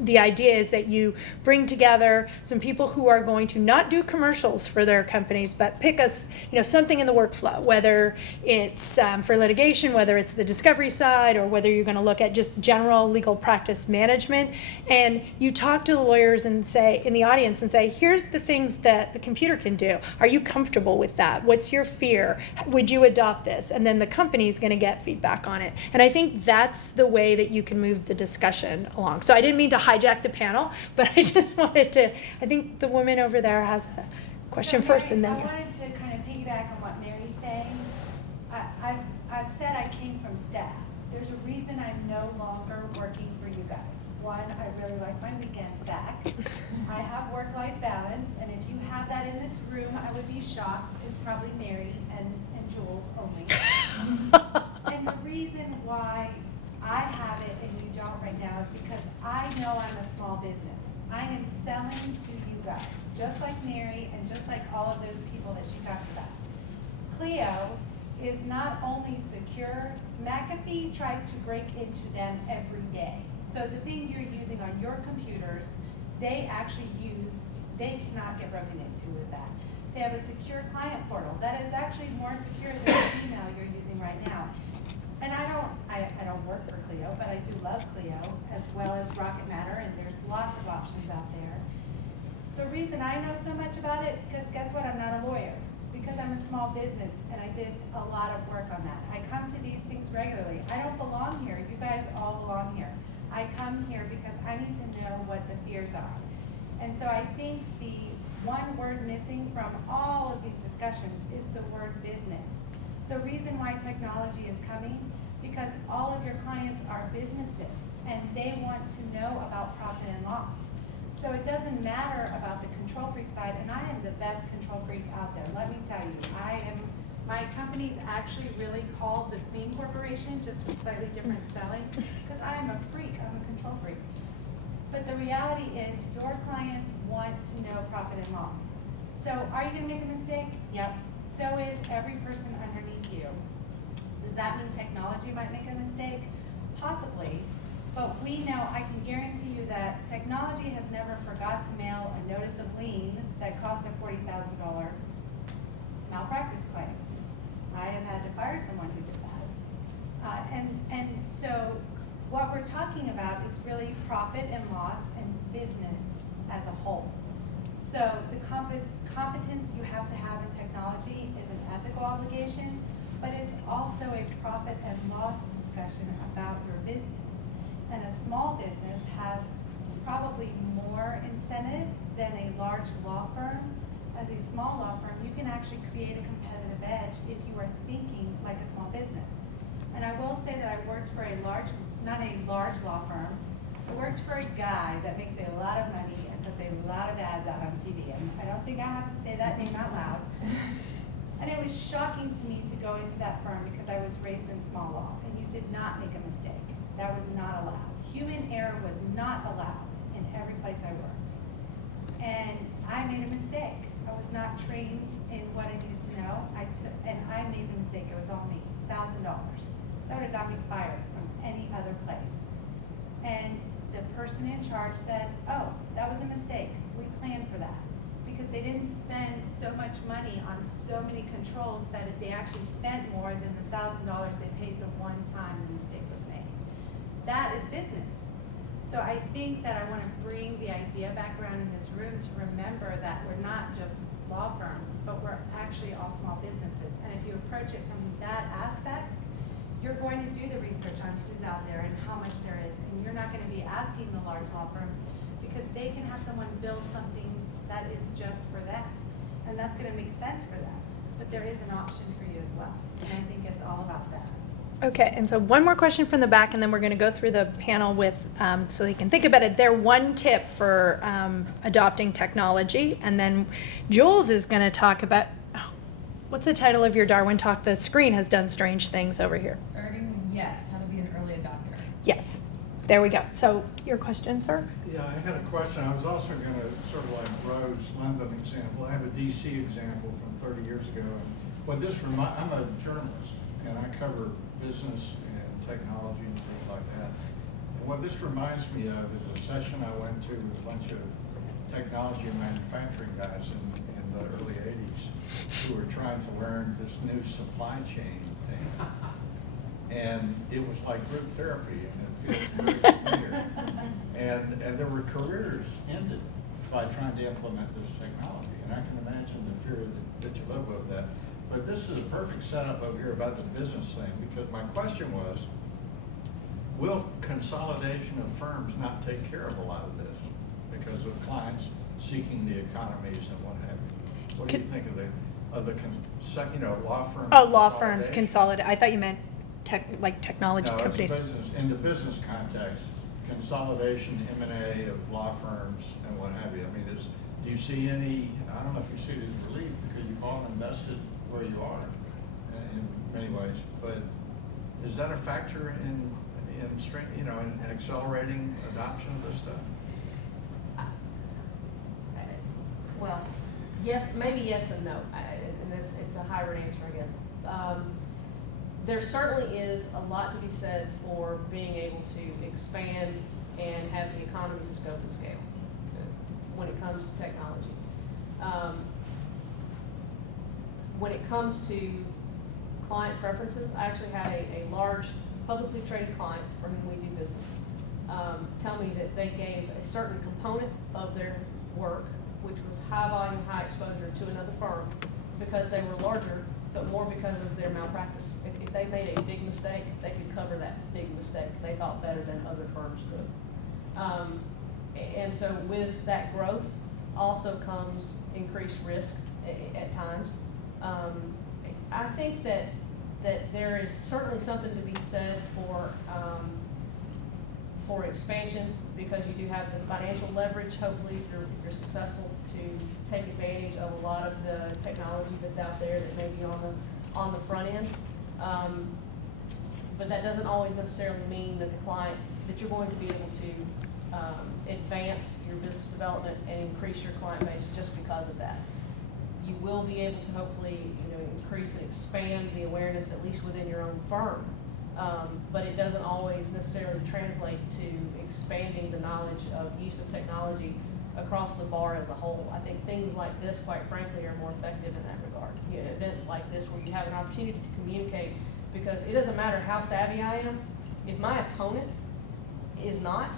the idea is that you bring together some people who are going to not do commercials for their companies, but pick us, something in the workflow, whether it's for litigation, whether it's the discovery side, or whether you're going to look at just general legal practice management. And you talk to the lawyers and say, in the audience, and say, here's the things that the computer can do. Are you comfortable with that? What's your fear? Would you adopt this? And then the company is going to get feedback on it. And I think that's the way that you can move the discussion along. So I didn't mean to hijack the panel, but I just wanted to, I think the woman over there has a question first, and then I wanted to kind of piggyback on what Mary's saying. I've said I came from staff. There's a reason I'm no longer working for you guys. One, I really like my weekends back. I have work-life balance, and if you have that in this room, I would be shocked. It's probably Mary and Jules only. And the reason why I have it and you don't right now is because I know I'm a small business. I am selling to you guys, just like Mary and just like all of those people that she talked about. Clio is not only secure, McAfee tries to break into them every day. So the thing you're using on your computers, they cannot get broken into with that. They have a secure client portal that is actually more secure than the email you're using right now. And I don't work for Clio, but I do love Clio as well as Rocket Matter, and there's lots of options out there. The reason I know so much about it, because guess what, I'm not a lawyer, because I'm a small business and I did a lot of work on that. I come to these things regularly. I don't belong here, you guys all belong here. I come here because I need to know what the fears are. And so I think the one word missing from all of these discussions is the word business. The reason why technology is coming, because all of your clients are businesses and they want to know about profit and loss. So it doesn't matter about the control freak side, and I am the best control freak out there. Let me tell you, my company's actually really called the Queen Corporation, just with slightly different spelling, because I am a freak, I'm a control freak. But the reality is your clients want to know profit and loss. So are you gonna make a mistake? Yep. So is every person underneath you. Does that mean technology might make a mistake? Possibly, but we know, I can guarantee you that technology has never forgot to mail a notice of lien that cost a $40,000 malpractice claim. I have had to fire someone who did that. And so what we're talking about is really profit and loss and business as a whole. So the competence you have to have in technology is an ethical obligation, but it's also a profit and loss discussion about your business. And a small business has probably more incentive than a large law firm. As a small law firm, you you can actually create a competitive edge if you are thinking like a small business. And I will say that I worked for not a large law firm. I worked for a guy that makes a lot of money and puts a lot of ads out on TV. And I don't think I have to say that name out loud. And it was shocking to me to go into that firm because I was raised in small law, and you did not make a mistake. That was not allowed. Human error was not allowed in every place I worked. And I made a mistake. I was not trained in what I needed to know. And I made the mistake. It was all me, $1,000. That would have got me fired from any other place. And the person in charge said, oh, that was a mistake. We planned for that. Because they didn't spend so much money on so many controls that if they actually spent more than the $1,000 they paid the one time the mistake was made. That is business. So I think that I want to bring the idea back around in this room to remember that we're not just law firms, but we're actually all small businesses. And if you approach it from that aspect, you're going to do the research on who's out there and how much there is. And you're not going to be asking the large law firms because they can have someone build something that is just for them. And that's going to make sense for them. But there is an option for you as well. And I think it's all about that. Okay, and so one more question from the back, and then we're going to go through the panel with, so you can think about it. Their one tip for adopting technology, and then Jules is going to talk about, what's the title of your Darwin talk? The screen has done strange things over here. Starting with yes, how to be an early adopter. Yes, there we go. So your question, sir? Yeah, I had a question. I was also going to sort of like Rose London example. I have a DC example from 30 years ago. And what this I'm a journalist, and I cover business and technology and things like that. And what this reminds me of is a session I went to with a bunch of technology and manufacturing guys in the early 80s who were trying to learn this new supply chain thing. And it was like group therapy, and it feels very familiar. And there were careers ended by trying to implement this technology. And I can imagine the fear that you live with that. But this is a perfect setup over here about the business thing, because my question was, will consolidation of firms not take care of a lot of this because of clients seeking the economies and what have you? What do you think of the law firms? Oh, law firms consolidate. I thought you meant technology No, companies. it's business, in the business context, consolidation, M&A of law firms and what have you. I mean, do you see any, I don't know if you see it as relief because you've all invested where you are in many ways, but is that a factor in accelerating adoption of this stuff? Well, yes, maybe yes and no, and it's a hybrid answer, I guess. There certainly is a lot to be said for being able to expand and have the economies of scope and scale when it comes to technology. When it comes to client preferences, I actually had a large publicly traded client for whom we do business tell me that they gave a certain component of their work, which was high volume, high exposure, to another firm because they were larger, but more because of their malpractice. If they made a big mistake, they could cover that big mistake. They thought better than other firms could. And so with that growth also comes increased risk at times. I think that there is certainly something to be said for expansion, because you do have the financial leverage, hopefully, if you're successful, to take advantage of a lot of the technology that's out there that may be on the front end. But that doesn't always necessarily mean that that you're going to be able to advance your business development and increase your client base just because of that. You will be able to hopefully, increase and expand the awareness, at least within your own firm. But it doesn't always necessarily translate to expanding the knowledge of use of technology across the bar as a whole. I think things like this, quite frankly, are more effective in that regard. Events like this where you have an opportunity to communicate, because it doesn't matter how savvy I am. If my opponent is not,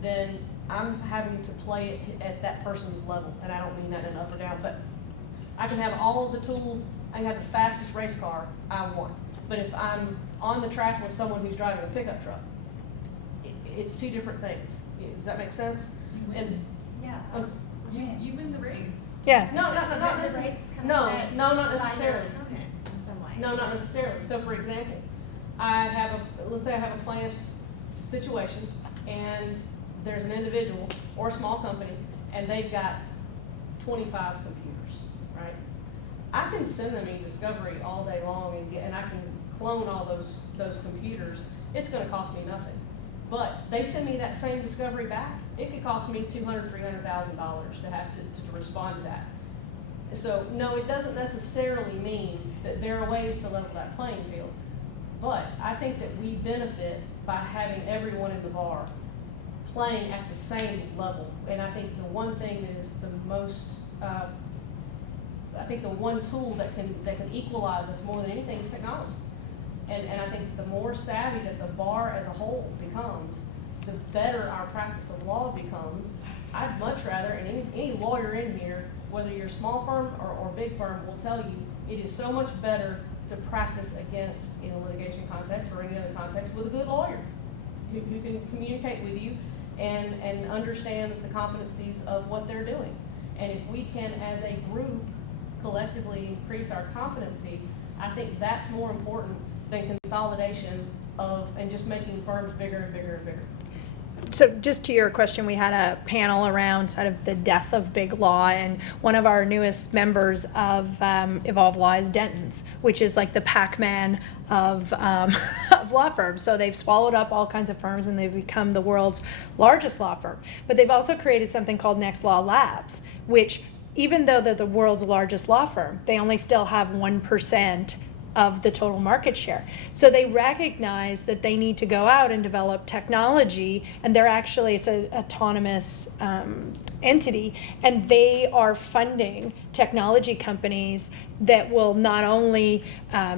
then I'm having to play it at that person's level. And I don't mean that in up or down, but I can have all of the tools. I can have the fastest race car I want. But if I'm on the track with someone who's driving a pickup truck, it's two different things. Does that make sense? And Yeah. You win the race. Yeah. No, not The necessarily. race is kinda No, set no, not by the necessarily. opponent in some ways. No, not necessarily. So for example, let's say I have a plaintiff's situation, and there's an individual or a small company, and they've got 25 computers, right? I can send them e-discovery all day long and I can clone all those computers. It's gonna cost me nothing. But they send me that same discovery back. It could cost me $200,000, $300,000 to have to respond to that. So no, it doesn't necessarily mean that there are ways to level that playing field. But I think that we benefit by having everyone in the bar playing at the same level. And I think the one thing that is the most, I think the one tool that can equalize us more than anything is technology. And I think the more savvy that the bar as a whole becomes, the better our practice of law becomes. I'd much rather, and any lawyer in here, whether you're a small firm or big firm, will tell you it is so much better to practice against, in a litigation context or any other context, with a good lawyer who can communicate with you and understands the competencies of what they're doing. And if we can, as a group, collectively increase our competency, I think that's more important than consolidation and just making firms bigger and bigger and bigger. So just to your question, we had a panel around sort of the death of big law, and one of our newest members of Evolve Law is Denton's, which is like the Pac-Man of law firms. So they've swallowed up all kinds of firms and they've become the world's largest law firm. But they've also created something called Next Law Labs, which even though they're the world's largest law firm, they only still have 1% of the total market share. So they recognize that they need to go out and develop technology, and it's an autonomous entity, and they are funding technology companies that will not only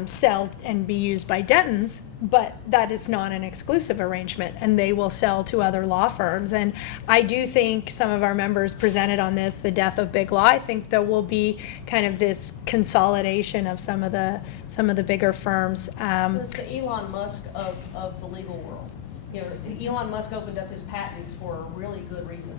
sell and be used by Denton's, but that is not an exclusive arrangement, and they will sell to other law firms. And I do think some of our members presented on this, the death of big law. I think there will be kind of this consolidation of some of the bigger firms. It's the Elon Musk of the legal world. You know, Elon Musk opened up his patents for a really good reason,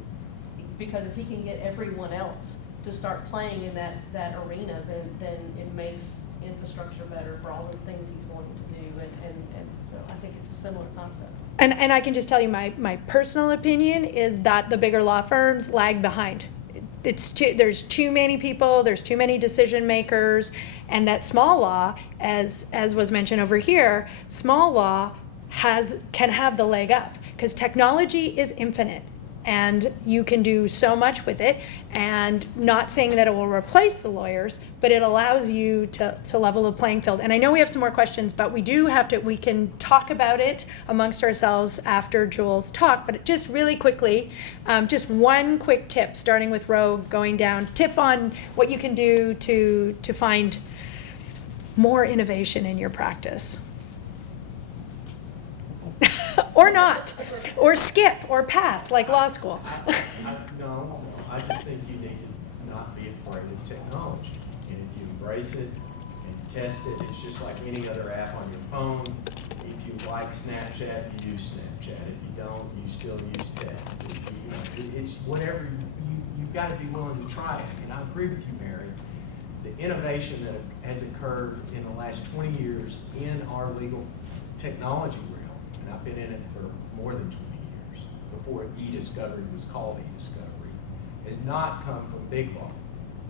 because if he can get everyone else to start playing in that arena, then it makes infrastructure better for all the things he's wanting to do, and so I think it's a similar concept. And I can just tell you my personal opinion is that the bigger law firms lag behind. There's too many people, there's too many decision makers, and that small law, as was mentioned over here, small law can have the leg up, because technology is infinite. And you can do so much with it, and not saying that it will replace the lawyers, but it allows you to level the playing field. And I know we have some more questions, but we can talk about it amongst ourselves after Jules' talk. But just really quickly, just one quick tip, starting with Ro, going down, tip on what you can do to find more innovation in your practice. Or not, or skip, or pass, like law school. No, I just think you need to not be afraid of technology. And if you embrace it and test it, it's just like any other app on your phone. If you like Snapchat, you use Snapchat. If you don't, you still use text. It's whatever, you've got to be willing to try it. And I agree with you, Mary. The innovation that has occurred in the last 20 years in our legal technology realm, and I've been in it for more than 20 years, before e-discovery was called e-discovery, has not come from big law.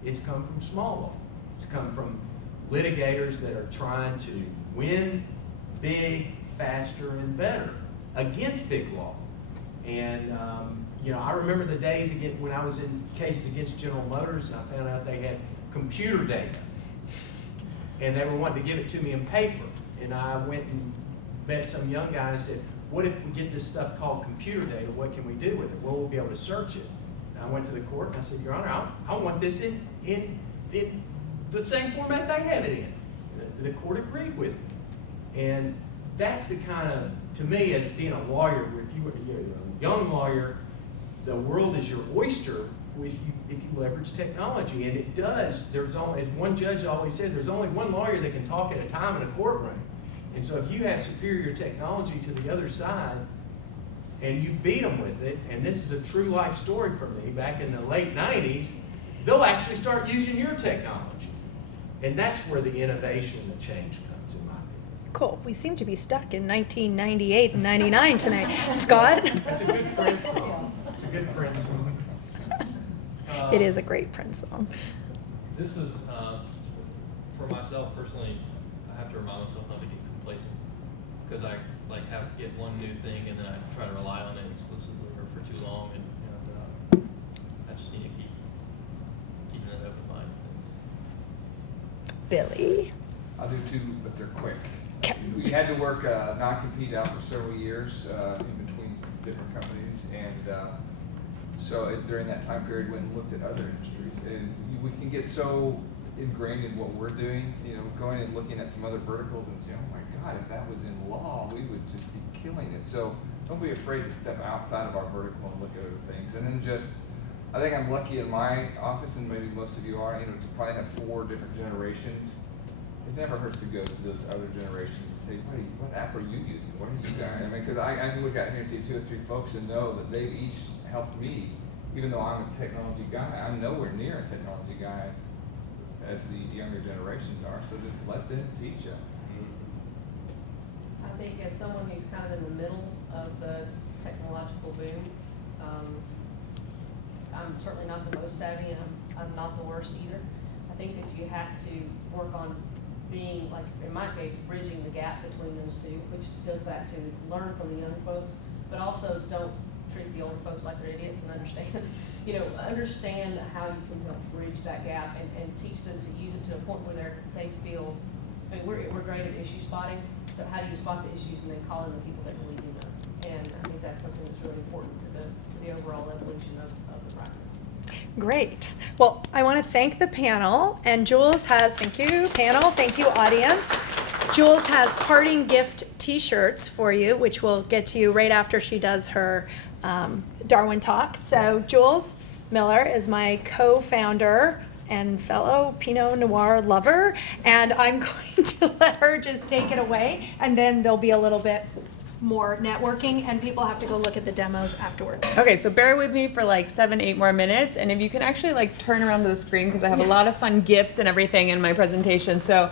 It's come from small law. It's come from litigators that are trying to win big, faster, and better against big law. And I remember the days when I was in cases against General Motors, and I found out they had computer data, and they were wanting to give it to me in paper. And I went and met some young guy and said, what if we get this stuff called computer data? What can we do with it? Well, we'll be able to search it. And I went to the court and I said, Your Honor, I want this in the same format they have it in. The court agreed with me. And that's the kind of, to me, as being a lawyer, you're a young lawyer, the world is your oyster if you leverage technology. And it does. There's only, as one judge always said, there's only one lawyer that can talk at a time in a courtroom. And so if you have superior technology to the other side and you beat them with it, and this is a true life story for me, back in the late 90s, they'll actually start using your technology. And that's where the innovation and the change comes, in my opinion. Cool. We seem to be stuck in 1998 and 99 tonight. Scott? It's a good Prince song. It's a good Prince song. It is a great Prince song. This is, for myself personally, I have to remind myself not to get complacent. Because I get one new thing and then I try to rely on it exclusively or for too long, and I just need to keeping an open mind to things. Billy? I'll do two, but they're quick. Okay. We had to work non-compete out for several years in between different companies, and so during that time period, went and looked at other industries, and we can get so ingrained in what we're doing, going and looking at some other verticals and saying, oh my God, if that was in law, we would just be killing it. So don't be afraid to step outside of our vertical and look at other things. And then I think I'm lucky in my office, and maybe most of you are, to probably have 4 different generations. It never hurts to go to those other generations and say, what app are you using? What are you guys? I mean, because I can look out here and see 2 or 3 folks and know that they've each helped me, even though I'm a technology guy. I'm nowhere near a technology guy as the younger generations are, so just let them teach you. I think as someone who's kind of in the middle of the technological boom, I'm certainly not the most savvy, and I'm not the worst either. I think that you have to work on being, like in my case, bridging the gap between those two, which goes back to learn from the young folks, but also don't treat the older folks like they're idiots, and understand how you can help bridge that gap and teach them to use it to a point where they feel, we're great at issue spotting, so how do you spot the issues and then call in the people that really do know? And I think that's something that's really important to the overall evolution of the practice. Great. Well, I want to thank the panel, and Jules has, thank you, panel, thank you, audience. Jules has parting gift t-shirts for you, which we'll get to you right after she does her Darwin talk. So Jules Miller is my co-founder and fellow Pinot Noir lover, and I'm going to let her just take it away, and then there'll be a little bit more networking, and people have to go look at the demos afterwards. Okay, so bear with me for like 7-8 more minutes, and if you can actually like turn around to the screen, because I have a lot of fun GIFs and everything in my presentation. So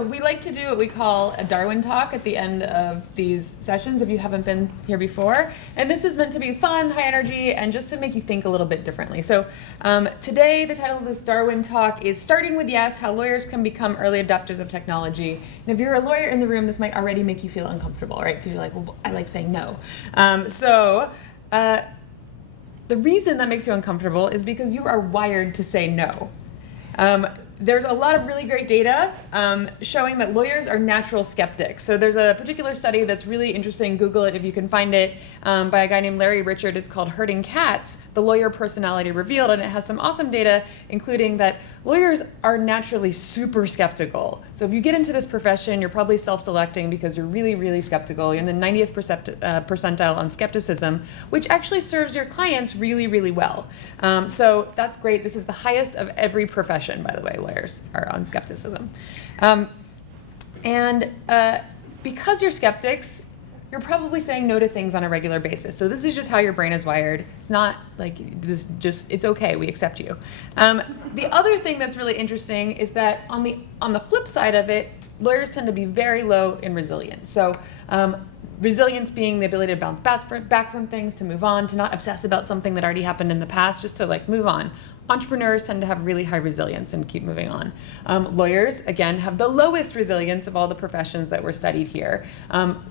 we like to do what we call a Darwin talk at the end of these sessions if you haven't been here before. And this is meant to be fun, high energy, and just to make you think a little bit differently. So today the title of this Darwin talk is Starting with Yes, How Lawyers Can Become Early Adopters of Technology. And if you're a lawyer in the room, this might already make you feel uncomfortable, right? Because you're like, well, I like saying no. The reason that makes you uncomfortable is because you are wired to say no. There's a lot of really great data showing that lawyers are natural skeptics. So there's a particular study that's really interesting. Google it if you can find it, by a guy named Larry Richard. It's called Herding Cats, the Lawyer Personality Revealed. And it has some awesome data, including that lawyers are naturally super skeptical. So if you get into this profession, you're probably self-selecting because you're really, really skeptical. You're in the 90th percentile on skepticism, which actually serves your clients really, really well. So that's great. This is the highest of every profession, by the way. Lawyers are on skepticism. Because you're skeptics, you're probably saying no to things on a regular basis. So this is just how your brain is wired. It's not like this, just, it's okay, we accept you. The other thing that's really interesting is that on the flip side of it, lawyers tend to be very low in resilience. So resilience being the ability to bounce back from things, to move on, to not obsess about something that already happened in the past, just to like move on. Entrepreneurs tend to have really high resilience and keep moving on. Lawyers, again, have the lowest resilience of all the professions that were studied here,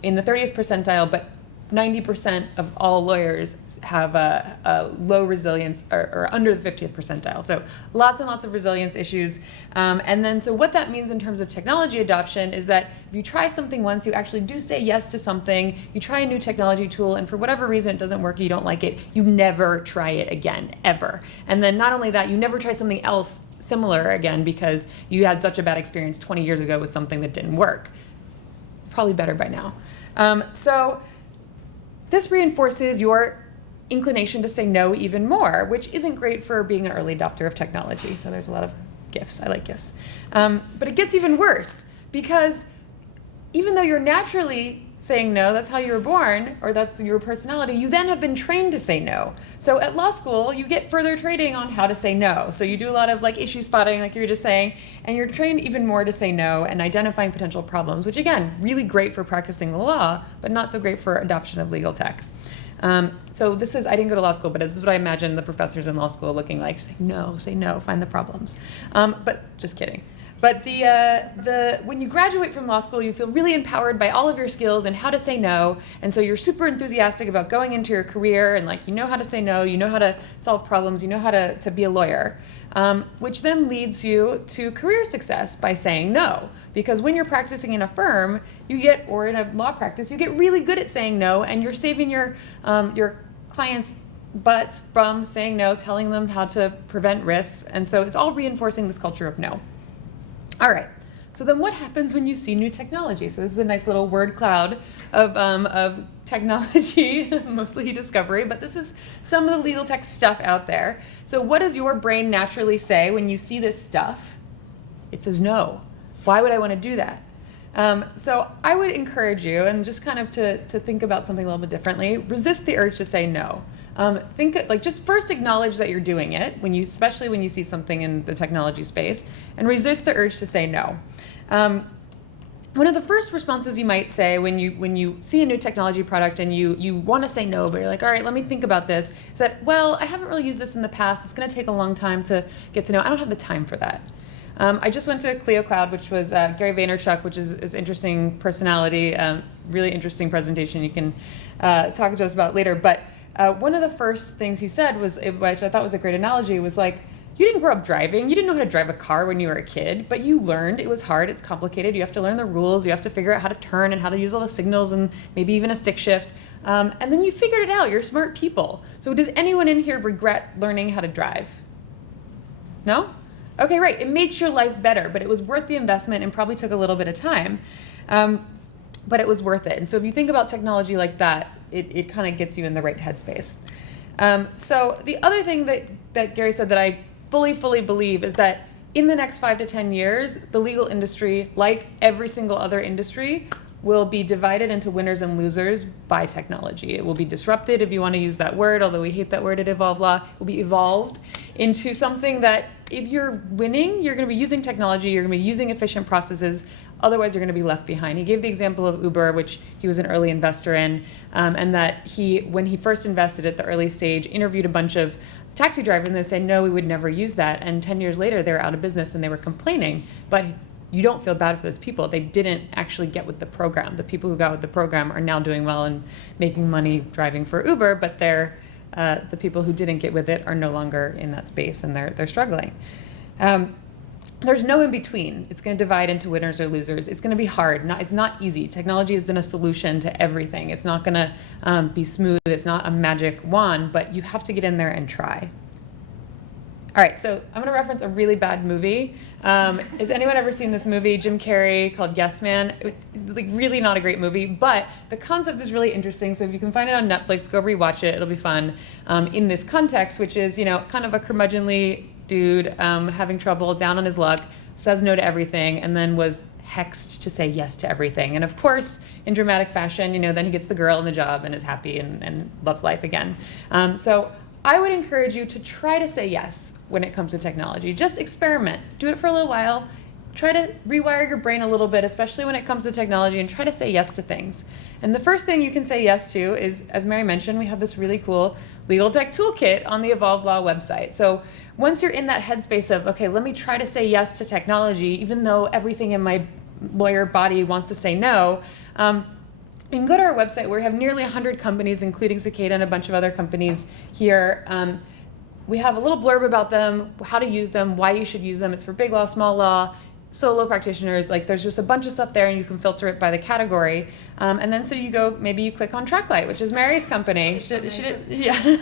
in the 30th percentile, but 90% of all lawyers have a low resilience or under the 50th percentile. So lots and lots of resilience issues. And then so what that means in terms of technology adoption is that if you try something once, you actually do say yes to something, you try a new technology tool, and for whatever reason it doesn't work, you don't like it, you never try it again, ever. And then not only that, you never try something else similar again because you had such a bad experience 20 years ago with something that didn't work. It's probably better by now. This reinforces your inclination to say no even more, which isn't great for being an early adopter of technology. So there's a lot of gifts. I like gifts. But it gets even worse because even though you're naturally saying no, that's how you were born, or that's your personality, you then have been trained to say no. So at law school, you get further training on how to say no. So you do a lot of like issue spotting, like you were just saying, and you're trained even more to say no and identifying potential problems, which again, really great for practicing the law, but not so great for adoption of legal tech. So this is, I didn't go to law school, but this is what I imagine the professors in law school looking like. Say no, find the problems. But just kidding. But when you graduate from law school, you feel really empowered by all of your skills and how to say no. And so you're super enthusiastic about going into your career and like, you know how to say no, you know how to solve problems, you know how to be a lawyer. Which then leads you to career success by saying no. Because when you're practicing in a firm, or in a law practice, you get really good at saying no, and you're saving your clients' butts from saying no, telling them how to prevent risks. And so it's all reinforcing this culture of no. All right. So then what happens when you see new technology? So this is a nice little word cloud of technology, mostly discovery, but this is some of the legal tech stuff out there. So what does your brain naturally say when you see this stuff? It says no. Why would I want to do that? So I would encourage you, and just kind of to think about something a little bit differently, resist the urge to say no. Just first acknowledge that you're doing it, especially when you see something in the technology space, and resist the urge to say no. One of the first responses you might say when you see a new technology product and you want to say no, but you're like, all right, let me think about this, is that, well, I haven't really used this in the past. It's going to take a long time to get to know. I don't have the time for that. I just went to Clio Cloud, which was Gary Vaynerchuk, which is interesting personality, really interesting presentation you can talk to us about later. But one of the first things he said was, which I thought was a great analogy, was like, you didn't grow up driving. You didn't know how to drive a car when you were a kid, but you learned. It was hard. It's complicated. You have to learn the rules. You have to figure out how to turn and how to use all the signals and maybe even a stick shift. And then you figured it out. You're smart people. So does anyone in here regret learning how to drive? No? Okay, right. It makes your life better, but it was worth the investment and probably took a little bit of time. But it was worth it. And so if you think about technology like that, it kind of gets you in the right headspace. So the other thing that Gary said that I fully believe is that in the next 5 to 10 years, the legal industry, like every single other industry, will be divided into winners and losers by technology. It will be disrupted, if you want to use that word, although we hate that word at Evolve Law. It will be evolved into something that if you're winning, you're going to be using technology, you're going to be using efficient processes, otherwise you're going to be left behind. He gave the example of Uber, which he was an early investor in, and that when he first invested at the early stage, interviewed a bunch of taxi drivers, and they said, no, we would never use that. And 10 years later, they were out of business and they were complaining. But you don't feel bad for those people. They didn't actually get with the program. The people who got with the program are now doing well and making money driving for Uber, but the people who didn't get with it are no longer in that space and they're struggling. There's no in between. It's going to divide into winners or losers. It's going to be hard. It's not easy. Technology isn't a solution to everything. It's not going to be smooth. It's not a magic wand, but you have to get in there and try. All right, so I'm going to reference a really bad movie. Has anyone ever seen this movie, Jim Carrey, called Yes Man? It's like really not a great movie, but the concept is really interesting. So if you can find it on Netflix, go rewatch it. It'll be fun in this context, which is, kind of a curmudgeonly dude having trouble, down on his luck, says no to everything, and then was hexed to say yes to everything. And of course, in dramatic fashion, then he gets the girl and the job and is happy and loves life again. So I would encourage you to try to say yes when it comes to technology. Just experiment. Do it for a little while. Try to rewire your brain a little bit, especially when it comes to technology, and try to say yes to things. And the first thing you can say yes to is, as Mary mentioned, we have this really cool legal tech toolkit on the Evolve Law website. So once you're in that headspace of, okay, let me try to say yes to technology, even though everything in my lawyer body wants to say no, you can go to our website where we have nearly 100 companies, including Cicada and a bunch of other companies here. We have a little blurb about them, how to use them, why you should use them. It's for big law, small law, solo practitioners. There's just a bunch of stuff there, and you can filter it by the category. And then so you go, maybe you click on Tracklight, which is Mary's company. Yeah.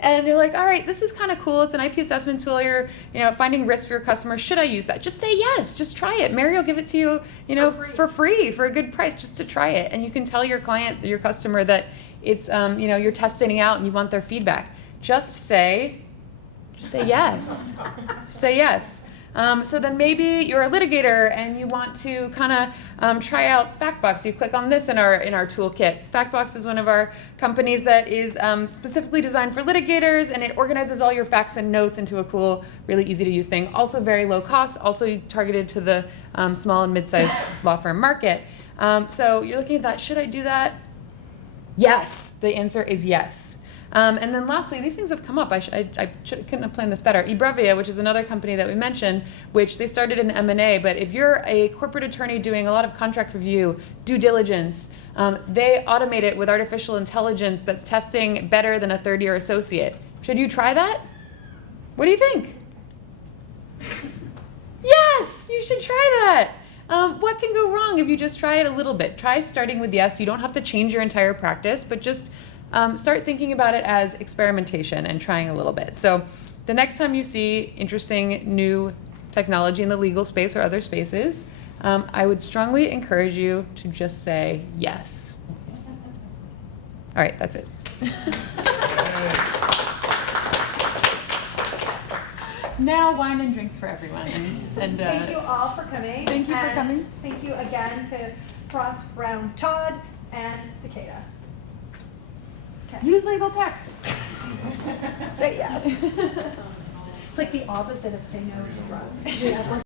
And you're like, all right, this is kind of cool. It's an IP assessment tool. You're, finding risks for your customers. Should I use that? Just say yes. Just try it. Mary will give it to you, for free, for a good price, just to try it. And you can tell your client, your customer, that it's, you're testing it out and you want their feedback. Just say yes. Say yes. So then maybe you're a litigator and you want to kind of try out FactBox. You click on this in our toolkit. FactBox is one of our companies that is specifically designed for litigators, and it organizes all your facts and notes into a cool, really easy to use thing. Also very low cost, also targeted to the small and mid-sized law firm market. So you're looking at that. Should I do that? Yes. The answer is yes. And then lastly, these things have come up. I couldn't have planned this better. eBrevia, which is another company that we mentioned, which they started in M&A, but if you're a corporate attorney doing a lot of contract review, due diligence, they automate it with artificial intelligence that's testing better than a third-year associate. Should you try that? What do you think? Yes, you should try that. What can go wrong if you just try it a little bit? Try starting with yes. You don't have to change your entire practice, but just start thinking about it as experimentation and trying a little bit. So the next time you see interesting new technology in the legal space or other spaces, I would strongly encourage you to just say yes. All right, that's it. Now wine and drinks for everyone. And Thank you all for coming. Thank you for and coming. Thank you again to Frost, Brown, Todd, and Cicada. Okay. Use legal tech. Say yes. It's like the opposite of say no to drugs.